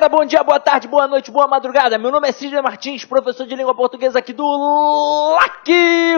galera, bom dia, boa tarde, boa noite, boa madrugada. Meu nome é Sidney Martins, professor de língua portuguesa aqui do LAC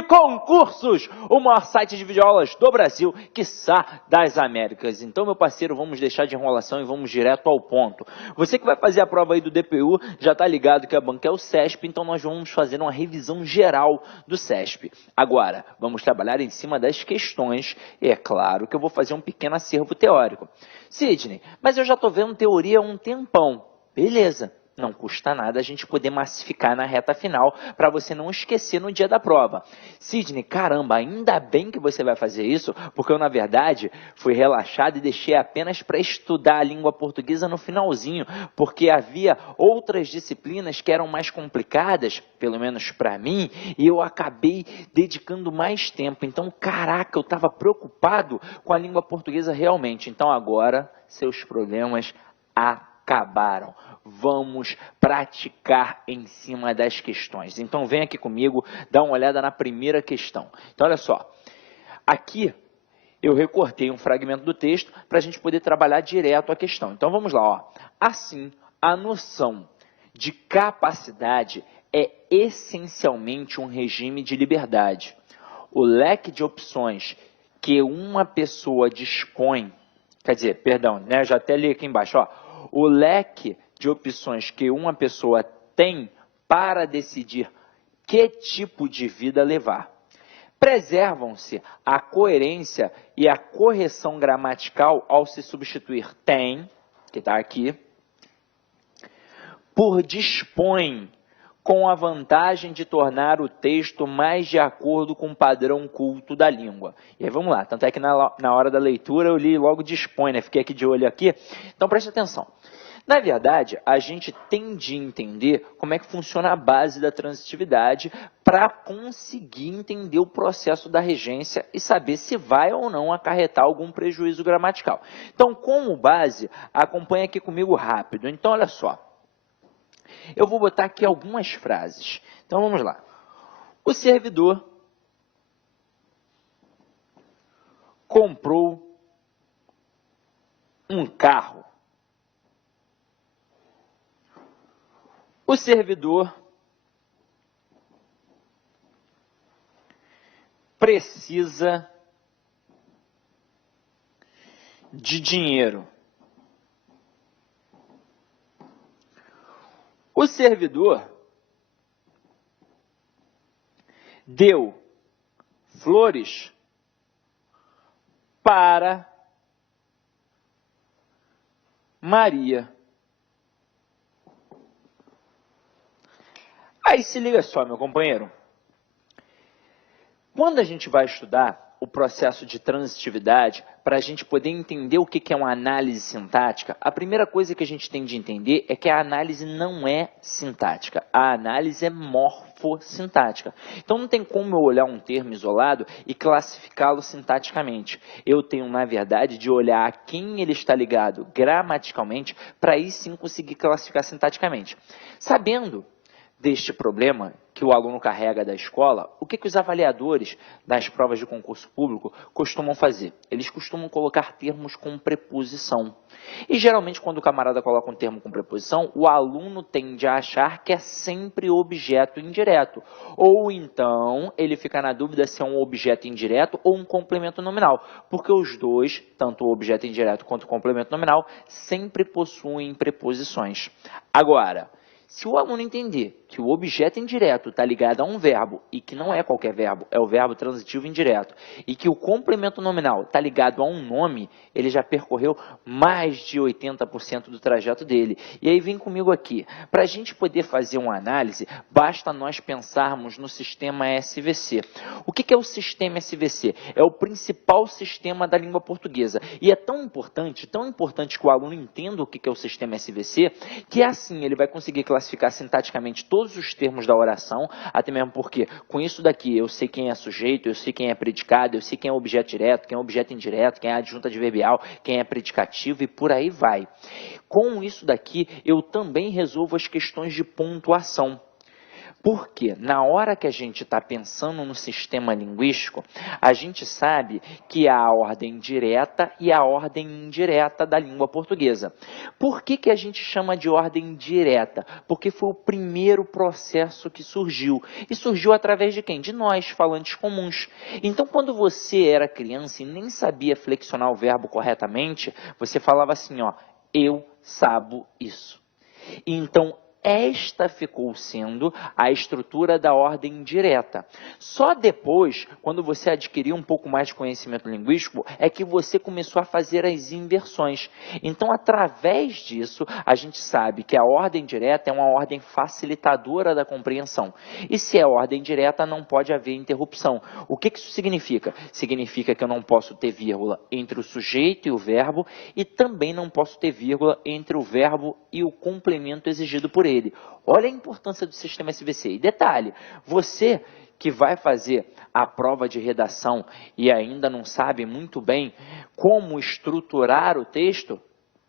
Concursos, o maior site de videoaulas do Brasil, quiçá das Américas. Então, meu parceiro, vamos deixar de enrolação e vamos direto ao ponto. Você que vai fazer a prova aí do DPU, já tá ligado que a banca é o CESP, então nós vamos fazer uma revisão geral do CESP. Agora, vamos trabalhar em cima das questões e é claro que eu vou fazer um pequeno acervo teórico. Sidney, mas eu já estou vendo teoria há um tempão. Beleza, não custa nada a gente poder massificar na reta final para você não esquecer no dia da prova. Sidney, caramba, ainda bem que você vai fazer isso, porque eu, na verdade, fui relaxado e deixei apenas para estudar a língua portuguesa no finalzinho, porque havia outras disciplinas que eram mais complicadas, pelo menos para mim, e eu acabei dedicando mais tempo. Então, caraca, eu estava preocupado com a língua portuguesa realmente. Então, agora, seus problemas acabaram. Vamos praticar em cima das questões. Então, vem aqui comigo, dá uma olhada na primeira questão. Então, olha só. Aqui, eu recortei um fragmento do texto para a gente poder trabalhar direto a questão. Então, vamos lá. Ó. Assim, a noção de capacidade é essencialmente um regime de liberdade. O leque de opções que uma pessoa dispõe, quer dizer, perdão, né, já até li aqui embaixo, ó, o leque de opções que uma pessoa tem para decidir que tipo de vida levar. Preservam-se a coerência e a correção gramatical ao se substituir tem, que está aqui, por dispõe, com a vantagem de tornar o texto mais de acordo com o padrão culto da língua. E aí vamos lá, tanto é que na hora da leitura eu li logo dispõe, né? Fiquei aqui de olho aqui. Então preste atenção. Na verdade, a gente tem de entender como é que funciona a base da transitividade para conseguir entender o processo da regência e saber se vai ou não acarretar algum prejuízo gramatical. Então, como base, acompanha aqui comigo rápido. Então, olha só. Eu vou botar aqui algumas frases. Então, vamos lá. O servidor comprou um carro. O servidor precisa de dinheiro. O servidor deu flores para Maria. Aí se liga só, meu companheiro. Quando a gente vai estudar o processo de transitividade, para a gente poder entender o que é uma análise sintática, a primeira coisa que a gente tem de entender é que a análise não é sintática, a análise é morfossintática. Então não tem como eu olhar um termo isolado e classificá-lo sintaticamente. Eu tenho, na verdade, de olhar a quem ele está ligado gramaticalmente, para aí sim conseguir classificar sintaticamente. Sabendo deste problema que o aluno carrega da escola, o que os avaliadores das provas de concurso público costumam fazer? Eles costumam colocar termos com preposição. E geralmente quando o camarada coloca um termo com preposição, o aluno tende a achar que é sempre objeto indireto. Ou então ele fica na dúvida se é um objeto indireto ou um complemento nominal. Porque os dois, tanto o objeto indireto quanto o complemento nominal, sempre possuem preposições. Agora, se o aluno entender que o objeto indireto está ligado a um verbo e que não é qualquer verbo, é o verbo transitivo indireto, e que o complemento nominal está ligado a um nome, ele já percorreu mais de 80% do trajeto dele. E aí vem comigo aqui. Para a gente poder fazer uma análise, basta nós pensarmos no sistema SVC. O que é o sistema SVC? É o principal sistema da língua portuguesa. E é tão importante que o aluno entenda o que é o sistema SVC, que assim ele vai conseguir classificar sintaticamente todos os termos da oração, até mesmo porque com isso daqui eu sei quem é sujeito, eu sei quem é predicado, eu sei quem é objeto direto, quem é objeto indireto, quem é adjunta adverbial, quem é predicativo e por aí vai. Com isso daqui eu também resolvo as questões de pontuação. Porque na hora que a gente está pensando no sistema linguístico, a gente sabe que há a ordem direta e a ordem indireta da língua portuguesa. Por que a gente chama de ordem direta? Porque foi o primeiro processo que surgiu. E surgiu através de quem? De nós, falantes comuns. Então, quando você era criança e nem sabia flexionar o verbo corretamente, você falava assim, ó, eu sabo isso. Então, esta ficou sendo a estrutura da ordem direta. Só depois, quando você adquiriu um pouco mais de conhecimento linguístico, é que você começou a fazer as inversões. Então, através disso, a gente sabe que a ordem direta é uma ordem facilitadora da compreensão. E se é ordem direta, não pode haver interrupção. O que isso significa? Significa que eu não posso ter vírgula entre o sujeito e o verbo e também não posso ter vírgula entre o verbo e o complemento exigido por ele. Olha a importância do sistema SVC. E detalhe, você que vai fazer a prova de redação e ainda não sabe muito bem como estruturar o texto,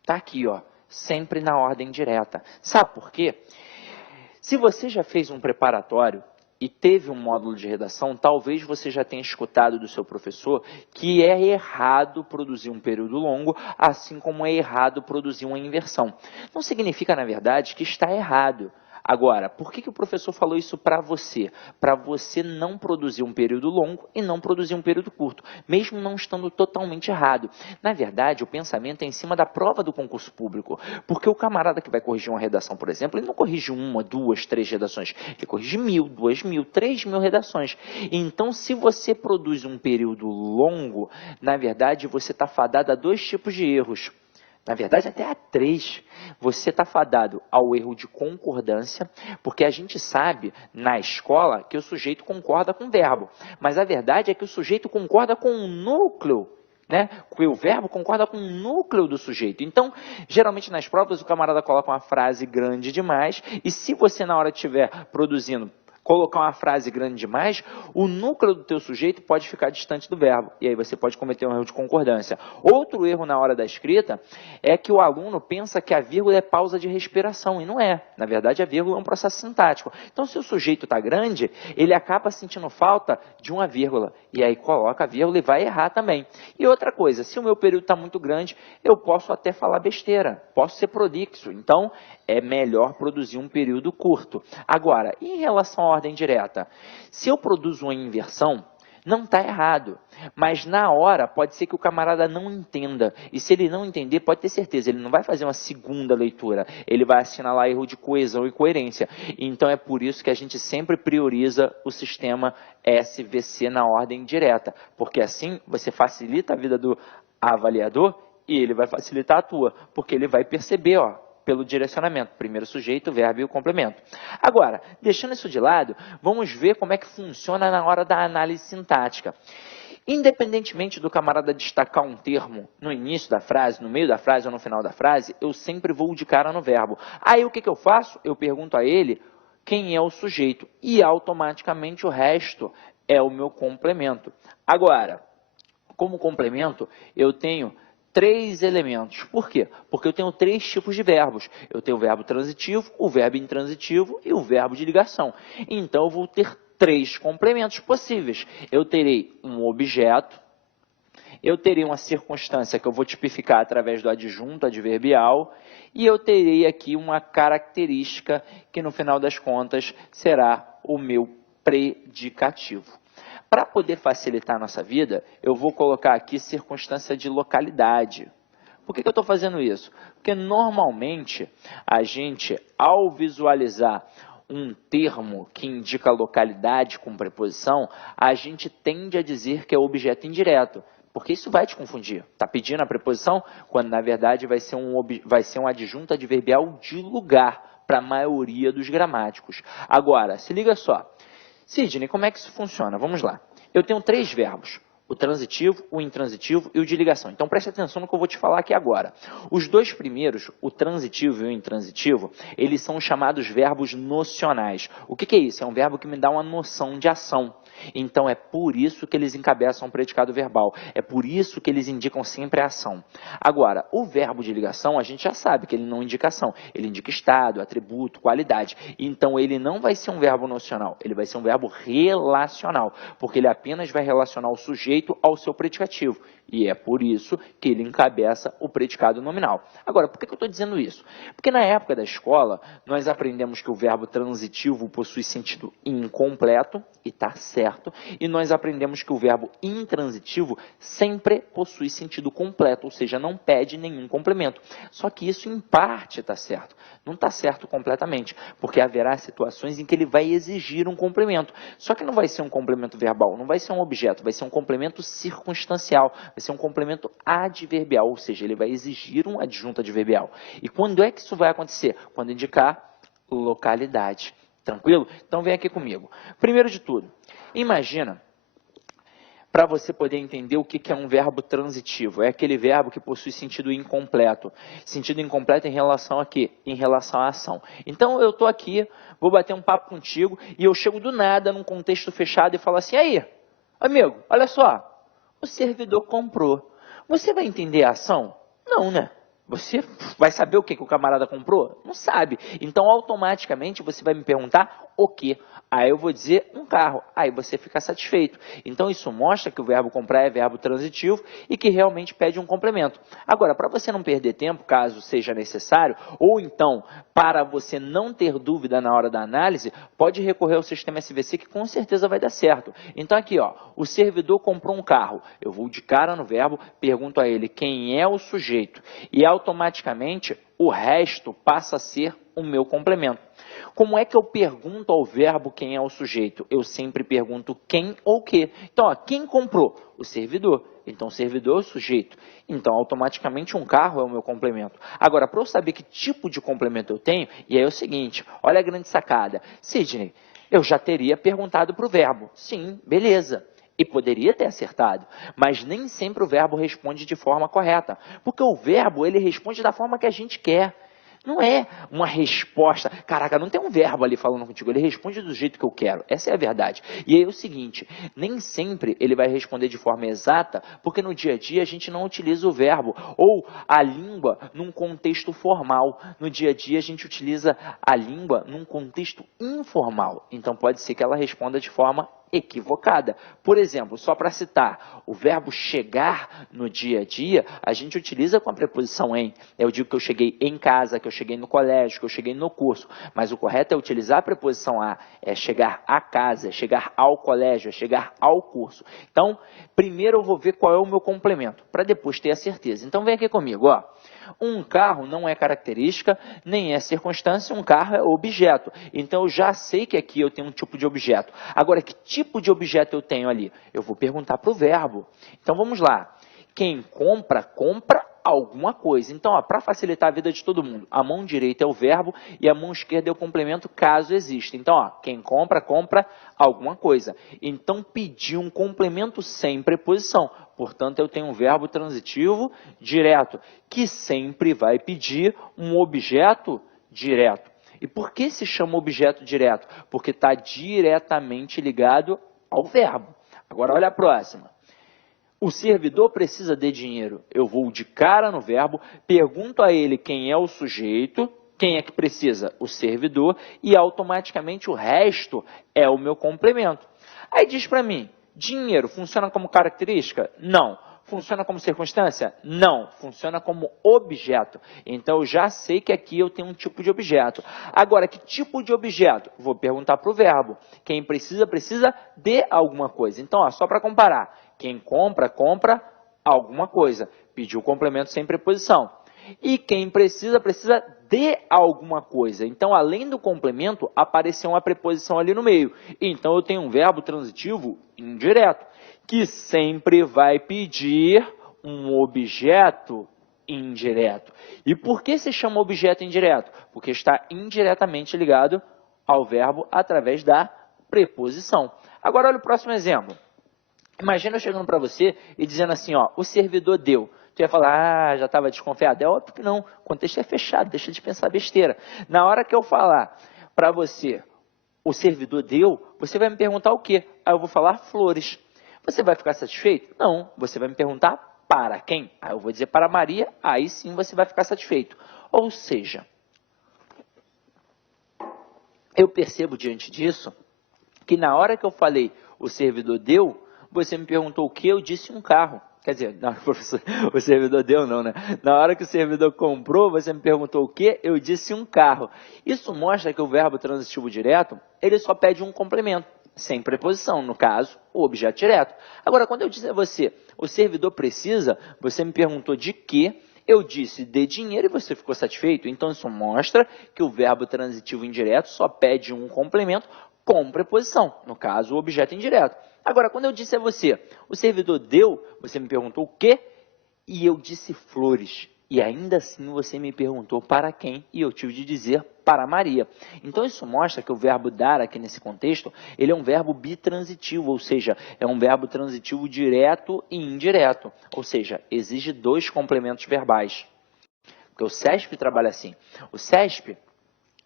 está aqui, ó, sempre na ordem direta. Sabe por quê? Se você já fez um preparatório e teve um módulo de redação, talvez você já tenha escutado do seu professor que é errado produzir um período longo, assim como é errado produzir uma inversão. Não significa, na verdade, que está errado. Agora, por que o professor falou isso para você? Para você não produzir um período longo e não produzir um período curto, mesmo não estando totalmente errado. Na verdade, o pensamento é em cima da prova do concurso público, porque o camarada que vai corrigir uma redação, por exemplo, ele não corrige 1, 2, 3 redações, ele corrige 1.000, 2.000, 3.000 redações. Então, se você produz um período longo, na verdade, você está fadado a 2 tipos de erros. Na verdade, até a 3. Você está fadado ao erro de concordância, porque a gente sabe na escola que o sujeito concorda com o verbo. Mas a verdade é que o sujeito concorda com o núcleo, né? O verbo concorda com o núcleo do sujeito. Então, geralmente nas provas o camarada coloca uma frase grande demais e se você na hora estiver produzindo colocar uma frase grande demais, o núcleo do teu sujeito pode ficar distante do verbo. E aí você pode cometer um erro de concordância. Outro erro na hora da escrita é que o aluno pensa que a vírgula é pausa de respiração. E não é. Na verdade, a vírgula é um processo sintático. Então, se o sujeito está grande, ele acaba sentindo falta de uma vírgula. E aí coloca a vírgula e vai errar também. E outra coisa, se o meu período está muito grande, eu posso até falar besteira. Posso ser prolixo. Então, é melhor produzir um período curto. Agora, em relação à ordem direta, se eu produzo uma inversão, não está errado, mas na hora pode ser que o camarada não entenda, e se ele não entender, pode ter certeza, ele não vai fazer uma segunda leitura, ele vai assinalar erro de coesão e coerência. Então é por isso que a gente sempre prioriza o sistema SVC na ordem direta, porque assim você facilita a vida do avaliador e ele vai facilitar a tua, porque ele vai perceber, ó, pelo direcionamento, primeiro sujeito, verbo e o complemento. Agora, deixando isso de lado, vamos ver como é que funciona na hora da análise sintática. Independentemente do camarada destacar um termo no início da frase, no meio da frase ou no final da frase, eu sempre vou de cara no verbo. Aí o que eu faço? Eu pergunto a ele quem é o sujeito e automaticamente o resto é o meu complemento. Agora, como complemento, eu tenho 3 elementos. Por quê? Porque eu tenho 3 tipos de verbos. Eu tenho o verbo transitivo, o verbo intransitivo e o verbo de ligação. Então, eu vou ter 3 complementos possíveis. Eu terei um objeto, eu terei uma circunstância que eu vou tipificar através do adjunto adverbial e eu terei aqui uma característica que, no final das contas, será o meu predicativo. Para poder facilitar a nossa vida, eu vou colocar aqui circunstância de localidade. Por que eu estou fazendo isso? Porque normalmente a gente, ao visualizar um termo que indica localidade com preposição, a gente tende a dizer que é objeto indireto. Porque isso vai te confundir. Está pedindo a preposição, quando na verdade vai ser um adjunto adverbial de lugar para a maioria dos gramáticos. Agora, se liga só. Sidney, como é que isso funciona? Vamos lá. Eu tenho 3 verbos. o transitivo, o intransitivo e o de ligação. Então, preste atenção no que eu vou te falar aqui agora. Os dois primeiros, o transitivo e o intransitivo, eles são chamados verbos nocionais. O que é isso? É um verbo que me dá uma noção de ação. Então, é por isso que eles encabeçam o predicado verbal. É por isso que eles indicam sempre a ação. Agora, o verbo de ligação, a gente já sabe que ele não indica ação. Ele indica estado, atributo, qualidade. Então, ele não vai ser um verbo nocional. Ele vai ser um verbo relacional. Porque ele apenas vai relacionar o sujeito ao seu predicativo. E é por isso que ele encabeça o predicado nominal. Agora, por que eu estou dizendo isso? Porque na época da escola, nós aprendemos que o verbo transitivo possui sentido incompleto, e está certo, e nós aprendemos que o verbo intransitivo sempre possui sentido completo, ou seja, não pede nenhum complemento. Só que isso, em parte, está certo. Não está certo completamente, porque haverá situações em que ele vai exigir um complemento. Só que não vai ser um complemento verbal, não vai ser um objeto, vai ser um complemento circunstancial, vai ser um complemento adverbial, ou seja, ele vai exigir um adjunto adverbial. E quando é que isso vai acontecer? Quando indicar localidade. Tranquilo? Então vem aqui comigo. Primeiro de tudo, imagina, para você poder entender o que é um verbo transitivo. É aquele verbo que possui sentido incompleto. Sentido incompleto em relação a quê? Em relação à ação. Então eu estou aqui, vou bater um papo contigo e eu chego do nada num contexto fechado e falo assim, aí, amigo, olha só, o servidor comprou. Você vai entender a ação? Não, né? Você vai saber o que o camarada comprou? Não sabe. Então, automaticamente, você vai me perguntar o quê? Aí eu vou dizer um carro. Aí você fica satisfeito. Então, isso mostra que o verbo comprar é verbo transitivo e que realmente pede um complemento. Agora, para você não perder tempo, caso seja necessário, ou então, para você não ter dúvida na hora da análise, pode recorrer ao sistema SVC que com certeza vai dar certo. Então, aqui, ó, o servidor comprou um carro. Eu vou de cara no verbo, pergunto a ele quem é o sujeito. E automaticamente, o resto passa a ser o meu complemento. Como é que eu pergunto ao verbo quem é o sujeito? Eu sempre pergunto quem ou que. Então, ó, quem comprou? O servidor. Então, o servidor é o sujeito. Então, automaticamente, um carro é o meu complemento. Agora, para eu saber que tipo de complemento eu tenho, e aí é o seguinte, olha a grande sacada. Sidney, eu já teria perguntado para o verbo. Sim, beleza. E poderia ter acertado, mas nem sempre o verbo responde de forma correta. Porque o verbo, ele responde da forma que a gente quer. Não é uma resposta, caraca, não tem um verbo ali falando contigo, ele responde do jeito que eu quero, essa é a verdade. E aí é o seguinte, nem sempre ele vai responder de forma exata, porque no dia a dia a gente não utiliza o verbo, ou a língua num contexto formal. No dia a dia a gente utiliza a língua num contexto informal, então pode ser que ela responda de forma equivocada. Por exemplo, só para citar, o verbo chegar no dia a dia, a gente utiliza com a preposição em. Eu digo que eu cheguei em casa, que eu cheguei no colégio, que eu cheguei no curso, mas o correto é utilizar a preposição a, é chegar à casa, é chegar ao colégio, é chegar ao curso. Então, primeiro eu vou ver qual é o meu complemento, para depois ter a certeza. Então, vem aqui comigo, ó. Um carro não é característica, nem é circunstância, um carro é objeto. Então, eu já sei que aqui eu tenho um tipo de objeto. Agora, que tipo de objeto eu tenho ali? Eu vou perguntar para o verbo. Então, vamos lá. Quem compra, compra alguma coisa. Então, para facilitar a vida de todo mundo, a mão direita é o verbo e a mão esquerda é o complemento, caso exista. Então, ó, quem compra, compra alguma coisa. Então, pedir um complemento sem preposição. Portanto, eu tenho um verbo transitivo direto, que sempre vai pedir um objeto direto. E por que se chama objeto direto? Porque está diretamente ligado ao verbo. Agora, olha a próxima. O servidor precisa de dinheiro. Eu vou de cara no verbo, pergunto a ele quem é o sujeito, quem é que precisa? O servidor, e automaticamente o resto é o meu complemento. Aí diz para mim, dinheiro funciona como característica? Não. Funciona como circunstância? Não. Funciona como objeto. Então, eu já sei que aqui eu tenho um tipo de objeto. Agora, que tipo de objeto? Vou perguntar para o verbo. Quem precisa, precisa de alguma coisa. Então, ó, só para comparar. Quem compra, compra alguma coisa. Pediu o complemento sem preposição. E quem precisa, precisa de alguma coisa. Então, além do complemento, apareceu uma preposição ali no meio. Então, eu tenho um verbo transitivo indireto, que sempre vai pedir um objeto indireto. E por que se chama objeto indireto? Porque está indiretamente ligado ao verbo através da preposição. Agora, olha o próximo exemplo. Imagina eu chegando para você e dizendo assim, ó, o servidor deu. Tu ia falar, já estava desconfiado. É óbvio que não, o contexto é fechado, deixa de pensar besteira. Na hora que eu falar para você, o servidor deu, você vai me perguntar o quê? Aí eu vou falar flores. Você vai ficar satisfeito? Não, você vai me perguntar para quem? Aí eu vou dizer para Maria, aí sim você vai ficar satisfeito. Ou seja, eu percebo diante disso que na hora que eu falei o servidor deu, você me perguntou o que? Eu disse um carro. Quer dizer, não, professor, o servidor deu não, né? Na hora que o servidor comprou, você me perguntou o que? Eu disse um carro. Isso mostra que o verbo transitivo direto, ele só pede um complemento, sem preposição, no caso, o objeto direto. Agora, quando eu disse a você, o servidor precisa, você me perguntou de quê? Eu disse de dinheiro e você ficou satisfeito. Então, isso mostra que o verbo transitivo indireto só pede um complemento com preposição, no caso, o objeto indireto. Agora, quando eu disse a você, o servidor deu, você me perguntou o quê? E eu disse flores. E ainda assim você me perguntou para quem, e eu tive de dizer para Maria. Então isso mostra que o verbo dar aqui nesse contexto, ele é um verbo bitransitivo, ou seja, é um verbo transitivo direto e indireto. Ou seja, exige dois complementos verbais. Porque o CESP trabalha assim. O CESP,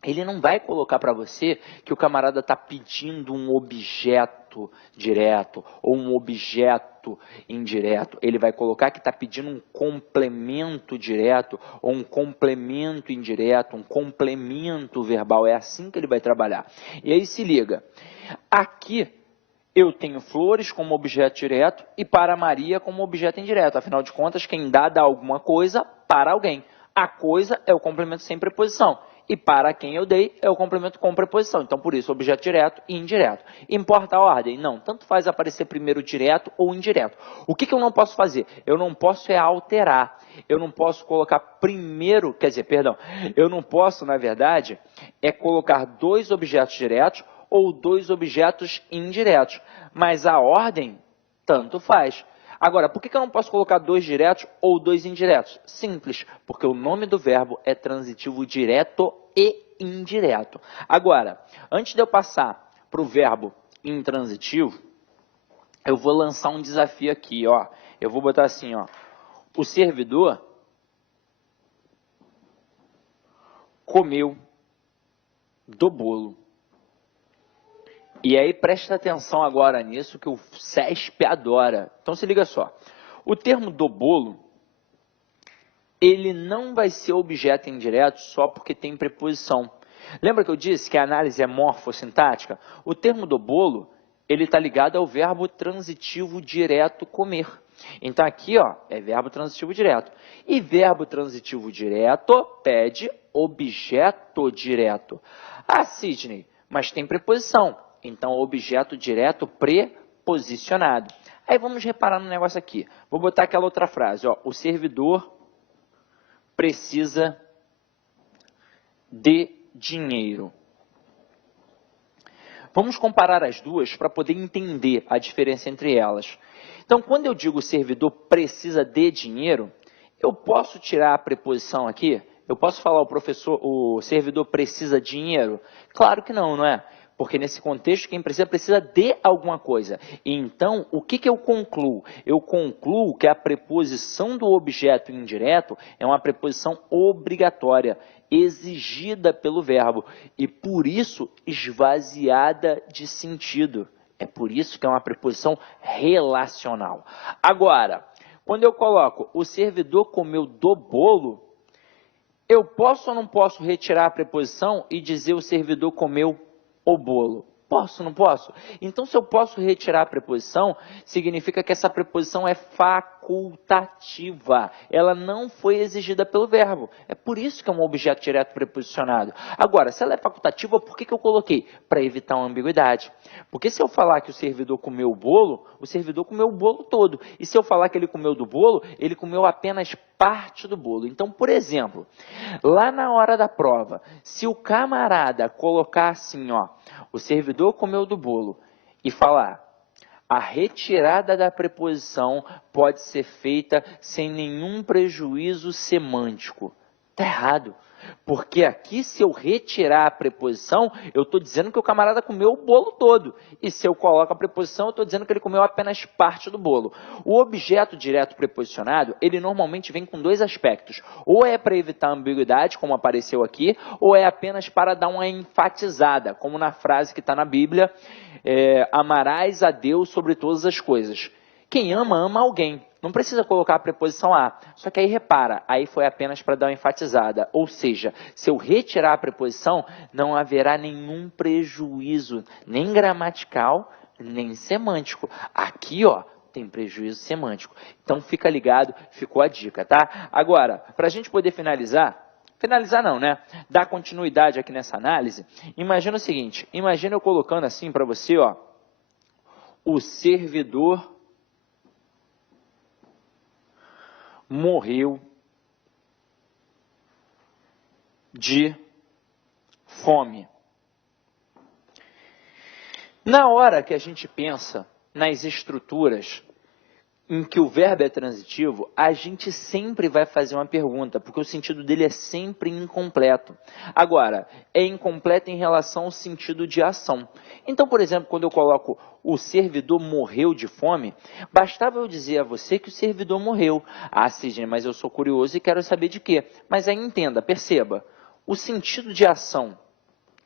ele não vai colocar para você que o camarada está pedindo um objeto direto ou um objeto indireto. Ele vai colocar que está pedindo um complemento direto ou um complemento indireto, um complemento verbal. É assim que ele vai trabalhar. E aí se liga. Aqui eu tenho flores como objeto direto e para Maria como objeto indireto. Afinal de contas, quem dá alguma coisa para alguém. A coisa é o complemento sem preposição. E para quem eu dei é o complemento com preposição. Então, por isso, objeto direto e indireto. Importa a ordem? Não. Tanto faz aparecer primeiro direto ou indireto. O que eu não posso fazer? Eu não posso alterar. Eu não posso colocar primeiro, eu não posso, na verdade, colocar dois objetos diretos ou dois objetos indiretos. Mas a ordem, tanto faz. Agora, por que eu não posso colocar dois diretos ou dois indiretos? Simples, porque o nome do verbo é transitivo direto e indireto. Agora, antes de eu passar para o verbo intransitivo, eu vou lançar um desafio aqui, ó. Eu vou botar assim, ó. O servidor comeu do bolo. E aí presta atenção agora nisso que o CESP adora. Então se liga só. O termo do bolo, ele não vai ser objeto indireto só porque tem preposição. Lembra que eu disse que a análise é morfossintática? O termo do bolo, ele está ligado ao verbo transitivo direto comer. Então aqui, ó, é verbo transitivo direto. E verbo transitivo direto pede objeto direto. Ah, Sidney, mas tem preposição. Então, objeto direto preposicionado. Aí vamos reparar no negócio aqui. Vou botar aquela outra frase, ó. O servidor precisa de dinheiro. Vamos comparar as duas para poder entender a diferença entre elas. Então, quando eu digo o servidor precisa de dinheiro, eu posso tirar a preposição aqui? Eu posso falar o servidor precisa de dinheiro? Claro que não, não é? Porque nesse contexto, quem precisa de alguma coisa. E então, o que eu concluo? Eu concluo que a preposição do objeto indireto é uma preposição obrigatória, exigida pelo verbo, e por isso esvaziada de sentido. É por isso que é uma preposição relacional. Agora, quando eu coloco o servidor comeu do bolo, eu posso ou não posso retirar a preposição e dizer o servidor comeu o bolo? Posso, não posso? Então, se eu posso retirar a preposição, significa que essa preposição é facultativa. Ela não foi exigida pelo verbo. É por isso que é um objeto direto preposicionado. Agora, se ela é facultativa, por que eu coloquei? Para evitar uma ambiguidade. Porque se eu falar que o servidor comeu o servidor comeu o bolo todo. E se eu falar que ele comeu do bolo, ele comeu apenas parte do bolo. Então, por exemplo, lá na hora da prova, se o camarada colocar assim, ó, o servidor comeu do bolo e falar, a retirada da preposição pode ser feita sem nenhum prejuízo semântico. Está errado. Porque aqui, se eu retirar a preposição, eu estou dizendo que o camarada comeu o bolo todo. E se eu coloco a preposição, eu estou dizendo que ele comeu apenas parte do bolo. O objeto direto preposicionado, ele normalmente vem com dois aspectos. Ou é para evitar ambiguidade, como apareceu aqui, ou é apenas para dar uma enfatizada, como na frase que está na Bíblia, amarás a Deus sobre todas as coisas. Quem ama, ama alguém. Não precisa colocar a preposição a. Só que aí repara, aí foi apenas para dar uma enfatizada. Ou seja, se eu retirar a preposição, não haverá nenhum prejuízo, nem gramatical, nem semântico. Aqui, ó, tem prejuízo semântico. Então, fica ligado, ficou a dica, tá? Agora, para a gente poder finalizar não, né? Dar continuidade aqui nessa análise, imagina o seguinte, imagina eu colocando assim para você, ó, o servidor morreu de fome. Na hora que a gente pensa nas estruturas em que o verbo é transitivo, a gente sempre vai fazer uma pergunta, porque o sentido dele é sempre incompleto. Agora, é incompleto em relação ao sentido de ação. Então, por exemplo, quando eu coloco o servidor morreu de fome, bastava eu dizer a você que o servidor morreu. Ah, Sidney, mas eu sou curioso e quero saber de quê. Mas aí entenda, perceba, o sentido de ação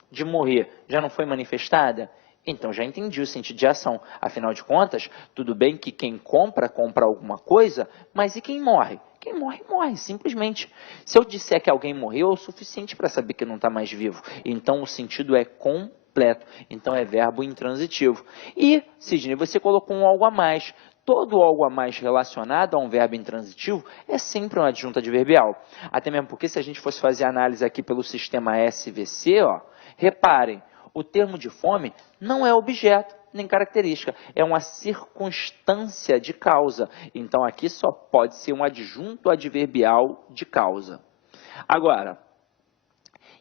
de morrer já não foi manifestada? Então, já entendi o sentido de ação. Afinal de contas, tudo bem que quem compra alguma coisa, mas e quem morre? Quem morre, morre, simplesmente. Se eu disser que alguém morreu, é o suficiente para saber que não está mais vivo. Então, o sentido é completo. Então, é verbo intransitivo. E, Sidney, você colocou um algo a mais. Todo algo a mais relacionado a um verbo intransitivo é sempre uma adjunta adverbial. Até mesmo porque, se a gente fosse fazer análise aqui pelo sistema SVC, ó, reparem, o termo de fome não é objeto nem característica, é uma circunstância de causa. Então, aqui só pode ser um adjunto adverbial de causa. Agora,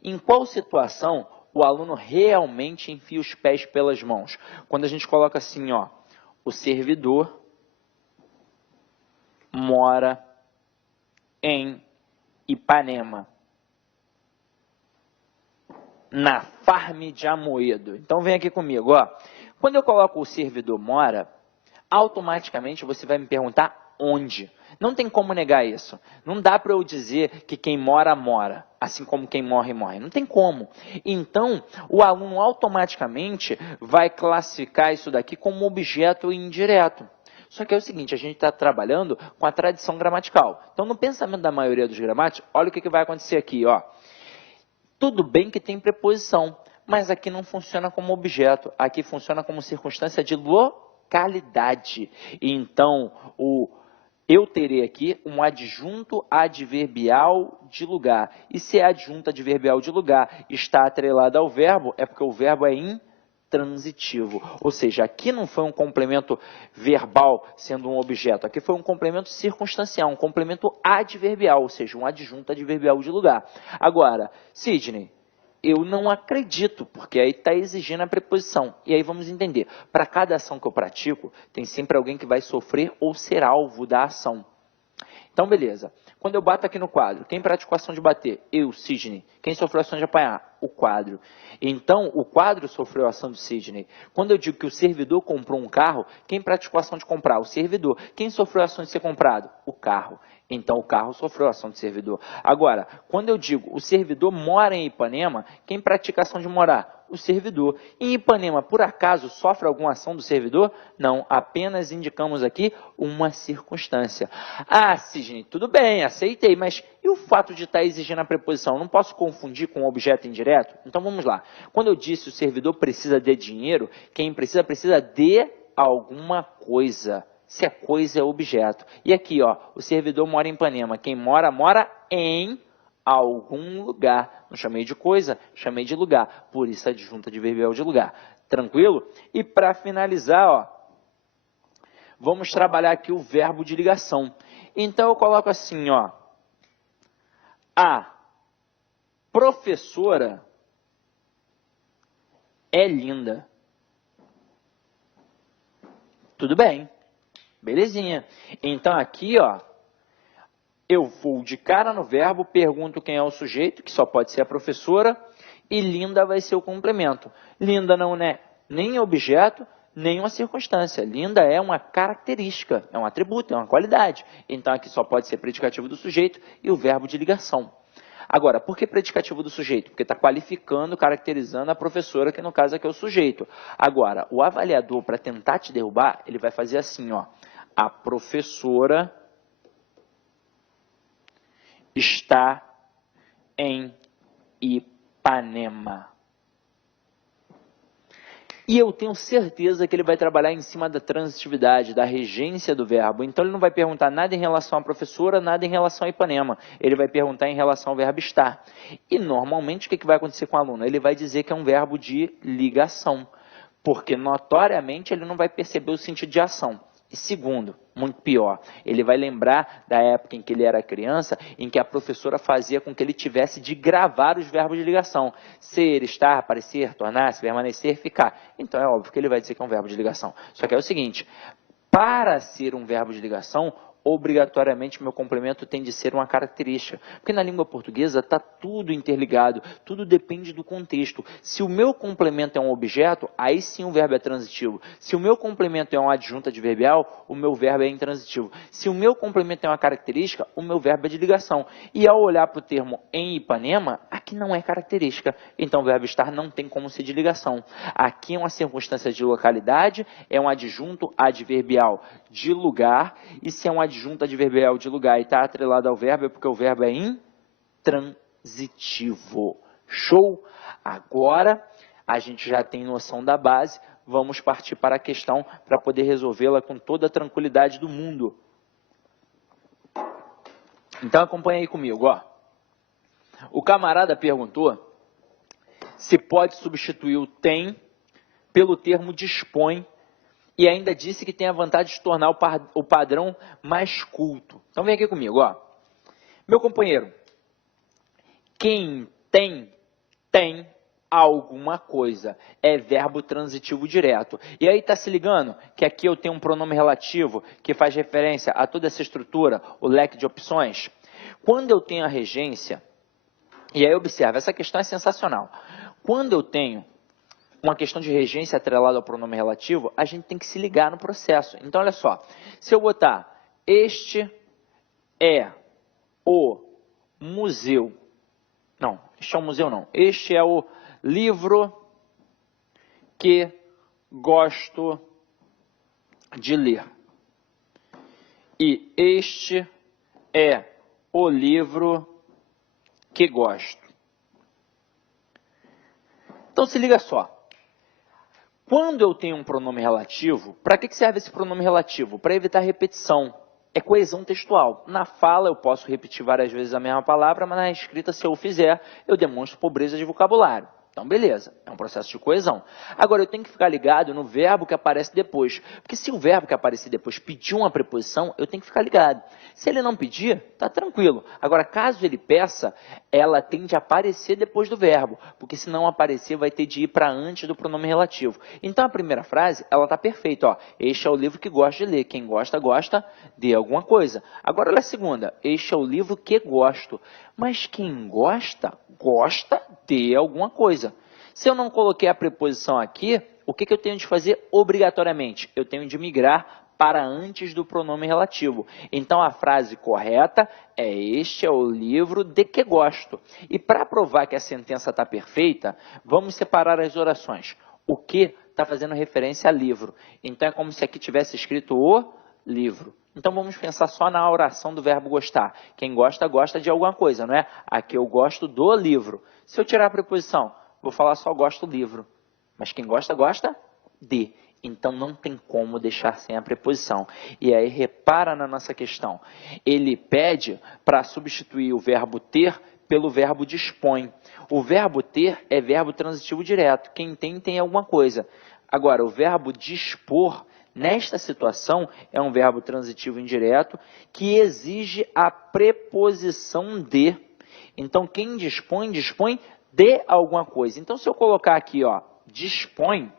em qual situação o aluno realmente enfia os pés pelas mãos? Quando a gente coloca assim, ó, o servidor mora em Ipanema, na Farm de Amoedo. Então, vem aqui comigo, ó. Quando eu coloco o servidor mora, automaticamente você vai me perguntar onde. Não tem como negar isso. Não dá para eu dizer que quem mora, mora, assim como quem morre, morre. Não tem como. Então, o aluno automaticamente vai classificar isso daqui como objeto indireto. Só que é o seguinte, a gente está trabalhando com a tradição gramatical. Então, no pensamento da maioria dos gramáticos, olha o que vai acontecer aqui, ó. Tudo bem que tem preposição, mas aqui não funciona como objeto, aqui funciona como circunstância de localidade. Então, eu terei aqui um adjunto adverbial de lugar. E se é adjunto adverbial de lugar está atrelado ao verbo, é porque o verbo é intransitivo. Ou seja, aqui não foi um complemento verbal sendo um objeto, aqui foi um complemento circunstancial, um complemento adverbial, ou seja, um adjunto adverbial de lugar. Agora, Sidney, eu não acredito, porque aí está exigindo a preposição. E aí vamos entender, para cada ação que eu pratico, tem sempre alguém que vai sofrer ou ser alvo da ação. Então, beleza. Quando eu bato aqui no quadro, quem praticou a ação de bater? Eu, Sidney. Quem sofreu a ação de apanhar? O quadro. Então, o quadro sofreu a ação do Sidney. Quando eu digo que o servidor comprou um carro, quem praticou a ação de comprar? O servidor. Quem sofreu a ação de ser comprado? O carro. Então, o carro sofreu a ação do servidor. Agora, quando eu digo o servidor mora em Ipanema, quem pratica a ação de morar? O servidor. Em Ipanema, por acaso, sofre alguma ação do servidor? Não, apenas indicamos aqui uma circunstância. Ah, Sidney, tudo bem, aceitei, mas e o fato de estar exigindo a preposição? Não posso confundir com um objeto indireto? Então, vamos lá. Quando eu disse o servidor precisa de dinheiro, quem precisa, precisa de alguma coisa. Se a coisa é objeto. E aqui, ó, o servidor mora em Ipanema. Quem mora, mora em algum lugar. Não chamei de coisa, chamei de lugar. Por isso, adjunta adverbial de lugar. Tranquilo? E para finalizar, ó, vamos trabalhar aqui o verbo de ligação. Então, eu coloco assim, ó. A professora é linda. Tudo bem. Belezinha. Então, aqui, ó, Eu vou de cara no verbo, pergunto quem é o sujeito, que só pode ser a professora, e linda vai ser o complemento. Linda não é nem objeto, nem uma circunstância. Linda é uma característica, é um atributo, é uma qualidade. Então, aqui só pode ser predicativo do sujeito e o verbo de ligação. Agora, por que predicativo do sujeito? Porque está qualificando, caracterizando a professora, que no caso aqui é o sujeito. Agora, o avaliador, para tentar te derrubar, ele vai fazer assim, ó. A professora está em Ipanema. E eu tenho certeza que ele vai trabalhar em cima da transitividade, da regência do verbo. Então, ele não vai perguntar nada em relação à professora, nada em relação a Ipanema. Ele vai perguntar em relação ao verbo estar. E, normalmente, o que vai acontecer com o aluno? Ele vai dizer que é um verbo de ligação, porque, notoriamente, ele não vai perceber o sentido de ação. E segundo, muito pior, ele vai lembrar da época em que ele era criança, em que a professora fazia com que ele tivesse de gravar os verbos de ligação. Ser, estar, aparecer, tornar-se, permanecer, ficar. Então é óbvio que ele vai dizer que é um verbo de ligação. Só que é o seguinte, para ser um verbo de ligação, obrigatoriamente meu complemento tem de ser uma característica. Porque na língua portuguesa está tudo interligado, tudo depende do contexto. Se o meu complemento é um objeto, aí sim o verbo é transitivo. Se o meu complemento é uma adjunta adverbial, o meu verbo é intransitivo. Se o meu complemento é uma característica, o meu verbo é de ligação. E ao olhar para o termo em Ipanema, aqui não é característica. Então o verbo estar não tem como ser de ligação. Aqui é uma circunstância de localidade, é um adjunto adverbial de lugar, e se é um adjunto adverbial de lugar e está atrelado ao verbo, é porque o verbo é intransitivo. Show? Agora, a gente já tem noção da base, vamos partir para a questão para poder resolvê-la com toda a tranquilidade do mundo. Então, acompanha aí comigo, ó. O camarada perguntou se pode substituir o tem pelo termo dispõe, e ainda disse que tem a vantagem de tornar o padrão mais culto. Então vem aqui comigo, ó. Meu companheiro, quem tem alguma coisa. É verbo transitivo direto. E aí tá se ligando que aqui eu tenho um pronome relativo que faz referência a toda essa estrutura, o leque de opções. Quando eu tenho a regência, e aí observa, essa questão é sensacional. Quando eu tenho uma questão de regência atrelada ao pronome relativo, a gente tem que se ligar no processo. Então, olha só, se eu botar este é o museu, não, este é o museu não, este é o livro que gosto de ler. E este é o livro que gosto. Então, se liga só. Quando eu tenho um pronome relativo, para que serve esse pronome relativo? Para evitar repetição. É coesão textual. Na fala, eu posso repetir várias vezes a mesma palavra, mas na escrita, se eu fizer, eu demonstro pobreza de vocabulário. Então, beleza, é um processo de coesão. Agora, eu tenho que ficar ligado no verbo que aparece depois. Porque se o verbo que aparecer depois pedir uma preposição, eu tenho que ficar ligado. Se ele não pedir, tá tranquilo. Agora, caso ele peça, ela tem de aparecer depois do verbo. Porque se não aparecer, vai ter de ir para antes do pronome relativo. Então, a primeira frase, ela tá perfeita. Ó. Este é o livro que gosto de ler. Quem gosta, gosta de alguma coisa. Agora, olha a segunda. Este é o livro que gosto. Mas quem gosta, gosta de alguma coisa. Se eu não coloquei a preposição aqui, o que eu tenho de fazer obrigatoriamente? Eu tenho de migrar para antes do pronome relativo. Então, a frase correta é este é o livro de que gosto. E para provar que a sentença está perfeita, vamos separar as orações. O que está fazendo referência a livro. Então, é como se aqui tivesse escrito o livro. Então, vamos pensar só na oração do verbo gostar. Quem gosta, gosta de alguma coisa, não é? Aqui eu gosto do livro. Se eu tirar a preposição, vou falar só gosto do livro. Mas quem gosta, gosta de. Então, não tem como deixar sem a preposição. E aí, repara na nossa questão. Ele pede para substituir o verbo ter pelo verbo dispõe. O verbo ter é verbo transitivo direto. Quem tem alguma coisa. Agora, o verbo dispor, nesta situação, é um verbo transitivo indireto que exige a preposição de. Então, quem dispõe, dispõe de alguma coisa. Então, se eu colocar aqui, ó, dispõe,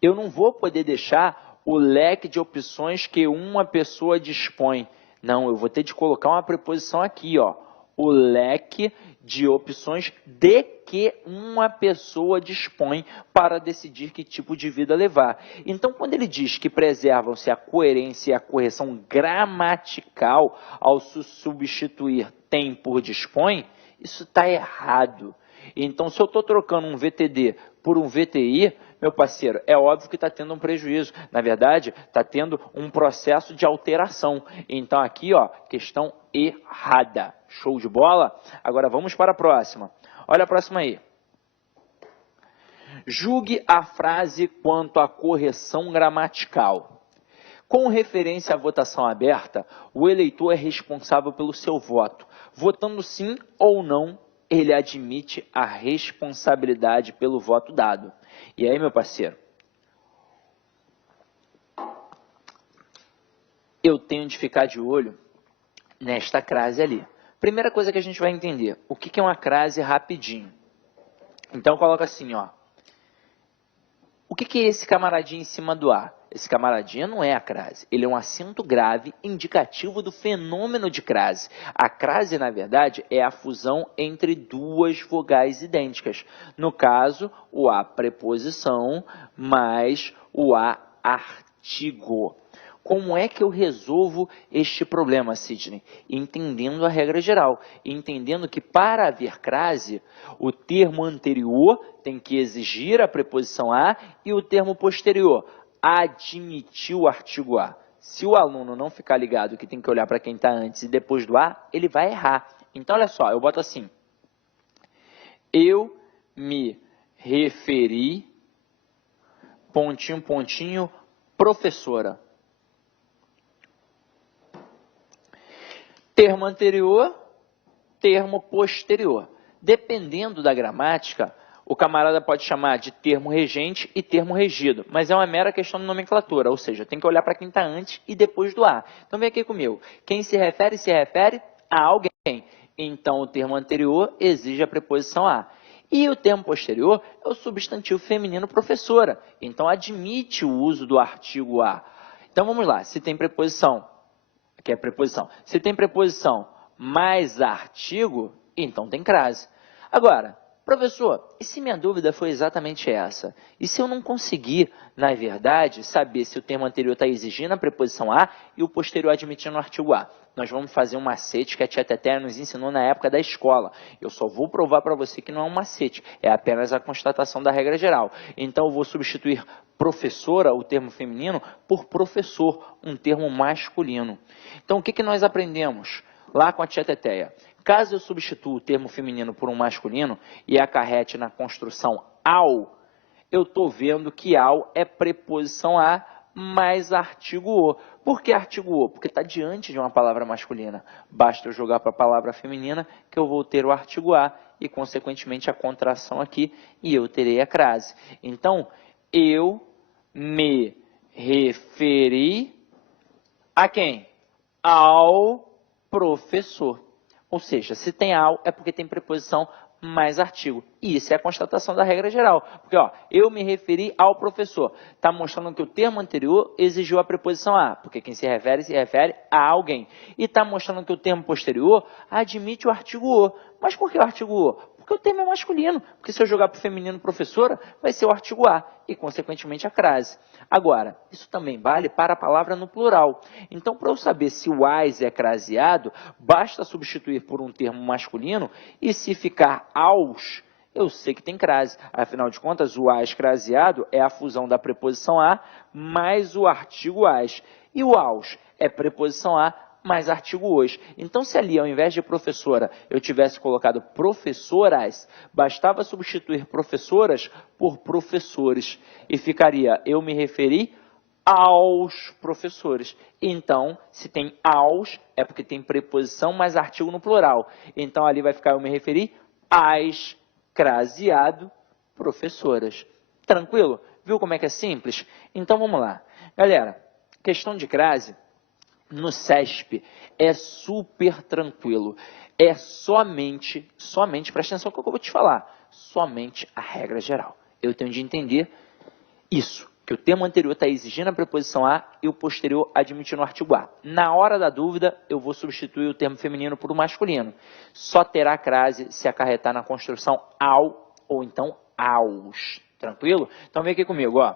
eu não vou poder deixar o leque de opções que uma pessoa dispõe. Não, eu vou ter de colocar uma preposição aqui, ó. O leque de opções de que uma pessoa dispõe para decidir que tipo de vida levar. Então, quando ele diz que preservam-se a coerência e a correção gramatical ao substituir tem por dispõe, isso está errado. Então, se eu estou trocando um VTD por um VTI, meu parceiro, é óbvio que está tendo um prejuízo. Na verdade, está tendo um processo de alteração. Então, aqui, ó, questão errada. Show de bola? Agora, vamos para a próxima. Olha a próxima aí. Julgue a frase quanto à correção gramatical. Com referência à votação aberta, o eleitor é responsável pelo seu voto. Votando sim ou não, ele admite a responsabilidade pelo voto dado. E aí, meu parceiro, eu tenho de ficar de olho nesta crase ali. Primeira coisa que a gente vai entender, o que é uma crase rapidinho. Então, coloca assim, ó. O que é esse camaradinho em cima do A? Esse camaradinho não é a crase, ele é um acento grave indicativo do fenômeno de crase. A crase, na verdade, é a fusão entre duas vogais idênticas. No caso, o A preposição mais o A artigo. Como é que eu resolvo este problema, Sidney? Entendendo a regra geral, entendendo que para haver crase, o termo anterior tem que exigir a preposição a e o termo posterior admitir o artigo a. Se o aluno não ficar ligado que tem que olhar para quem está antes e depois do a, ele vai errar. Então, olha só, eu boto assim. Eu me referi, pontinho, pontinho, professora. Termo anterior, termo posterior. Dependendo da gramática, o camarada pode chamar de termo regente e termo regido, mas é uma mera questão de nomenclatura, ou seja, tem que olhar para quem está antes e depois do a. Então, vem aqui comigo. Quem se refere a alguém. Então, o termo anterior exige a preposição a. E o termo posterior é o substantivo feminino professora. Então, admite o uso do artigo a. Então, vamos lá. Se tem preposição, que é preposição. Se tem preposição mais artigo, então tem crase. Agora, professor, e se minha dúvida foi exatamente essa? E se eu não conseguir, na verdade, saber se o termo anterior está exigindo a preposição a e o posterior admitindo o artigo a? Nós vamos fazer um macete que a tia Teté nos ensinou na época da escola. Eu só vou provar para você que não é um macete, é apenas a constatação da regra geral. Então, eu vou substituir professora, o termo feminino, por professor, um termo masculino. Então, o que nós aprendemos lá com a tia Teteia? Caso eu substitua o termo feminino por um masculino e acarrete na construção ao, eu estou vendo que ao é preposição a mais artigo o. Por que artigo o? Porque está diante de uma palavra masculina. Basta eu jogar para a palavra feminina que eu vou ter o artigo a e, consequentemente, a contração aqui e eu terei a crase. Então, eu me referi a quem? Ao professor. Ou seja, se tem ao, é porque tem preposição mais artigo. E isso é a constatação da regra geral. Porque, ó, eu me referi ao professor. Está mostrando que o termo anterior exigiu a preposição a, porque quem se refere a alguém. E está mostrando que o termo posterior admite o artigo o. Mas por que o artigo o? Porque o termo é masculino. Porque se eu jogar para o feminino professora, vai ser o artigo a e, consequentemente, a crase. Agora, isso também vale para a palavra no plural. Então, para eu saber se o ás é craseado, basta substituir por um termo masculino e se ficar aos, eu sei que tem crase. Afinal de contas, o ás craseado é a fusão da preposição a mais o artigo ás. E o aos é preposição a mais artigo os. Então, se ali, ao invés de professora, eu tivesse colocado professoras, bastava substituir professoras por professores. E ficaria, eu me referi aos professores. Então, se tem aos, é porque tem preposição mais artigo no plural. Então, ali vai ficar, eu me referi às, craseado, professoras. Tranquilo? Viu como é que é simples? Então, vamos lá. Galera, questão de crase, no CESP, é super tranquilo. É somente, presta atenção no que eu vou te falar, somente a regra geral. Eu tenho de entender isso. que o termo anterior está exigindo a preposição a e o posterior admitindo o artigo a. Na hora da dúvida, eu vou substituir o termo feminino por o masculino. Só terá crase se acarretar na construção ao ou então aos. Tranquilo? Então vem aqui comigo, ó.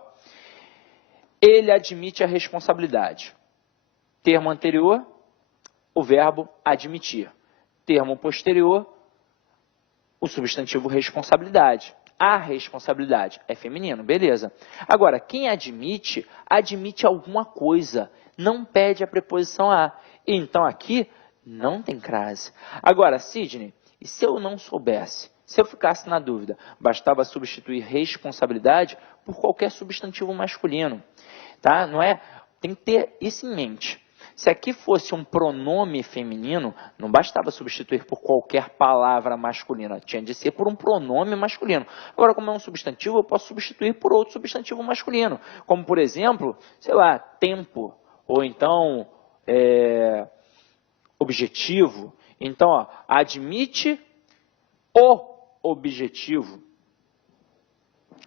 Ele admite a responsabilidade. Termo anterior, o verbo admitir. Termo posterior, o substantivo responsabilidade. A responsabilidade é feminino, beleza. Agora, quem admite, admite alguma coisa, não pede a preposição a. Então, aqui, não tem crase. Agora, Sidney, e se eu não soubesse? Se eu ficasse na dúvida, bastava substituir responsabilidade por qualquer substantivo masculino, tá? Não é? Tem que ter isso em mente. Se aqui fosse um pronome feminino, não bastava substituir por qualquer palavra masculina, tinha de ser por um pronome masculino. Agora, como é um substantivo, eu posso substituir por outro substantivo masculino, como, por exemplo, sei lá, tempo, ou então objetivo. Então, ó, admite o objetivo,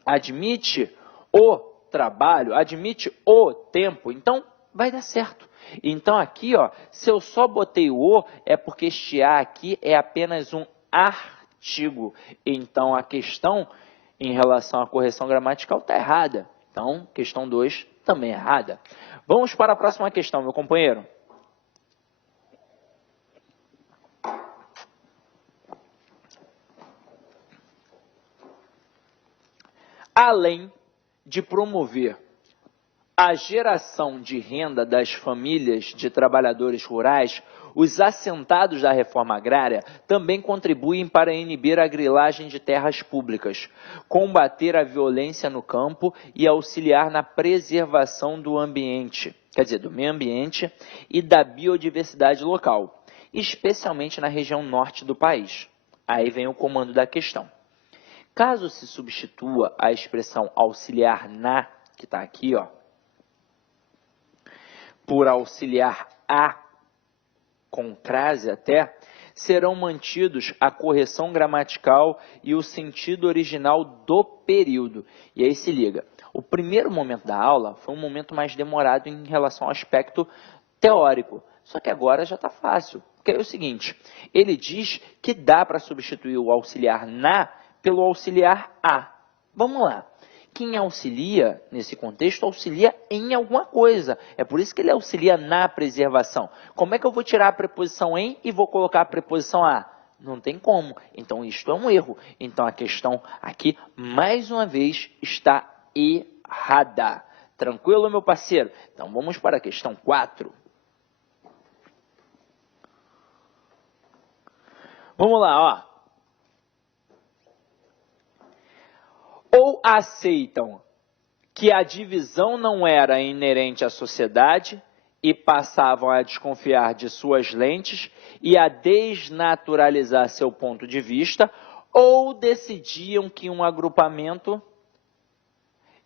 admite o trabalho, admite o tempo. Então, vai dar certo. Então, aqui, ó, se eu só botei o "o", é porque este "a" aqui é apenas um artigo. Então, a questão em relação à correção gramatical está errada. Então, questão 2 também é errada. Vamos para a próxima questão, meu companheiro. Além de promover a geração de renda das famílias de trabalhadores rurais, os assentados da reforma agrária também contribuem para inibir a grilagem de terras públicas, combater a violência no campo e auxiliar na preservação do ambiente, quer dizer, do meio ambiente e da biodiversidade local, especialmente na região norte do país. Aí vem o comando da questão. Caso se substitua a expressão auxiliar na, que está aqui, ó, por auxiliar a, com crase até, serão mantidos a correção gramatical e o sentido original do período. E aí se liga, o primeiro momento da aula foi um momento mais demorado em relação ao aspecto teórico, só que agora já está fácil, porque é o seguinte, ele diz que dá para substituir o auxiliar na pelo auxiliar a. Vamos lá. Quem auxilia, nesse contexto, auxilia em alguma coisa. É por isso que ele auxilia na preservação. Como é que eu vou tirar a preposição em e vou colocar a preposição a? Não tem como. Então, isto é um erro. Então, a questão aqui, mais uma vez, está errada. Tranquilo, meu parceiro? Então, vamos para a questão 4. Vamos lá, ó. Ou aceitam que a divisão não era inerente à sociedade e passavam a desconfiar de suas lentes e a desnaturalizar seu ponto de vista, ou decidiam que um agrupamento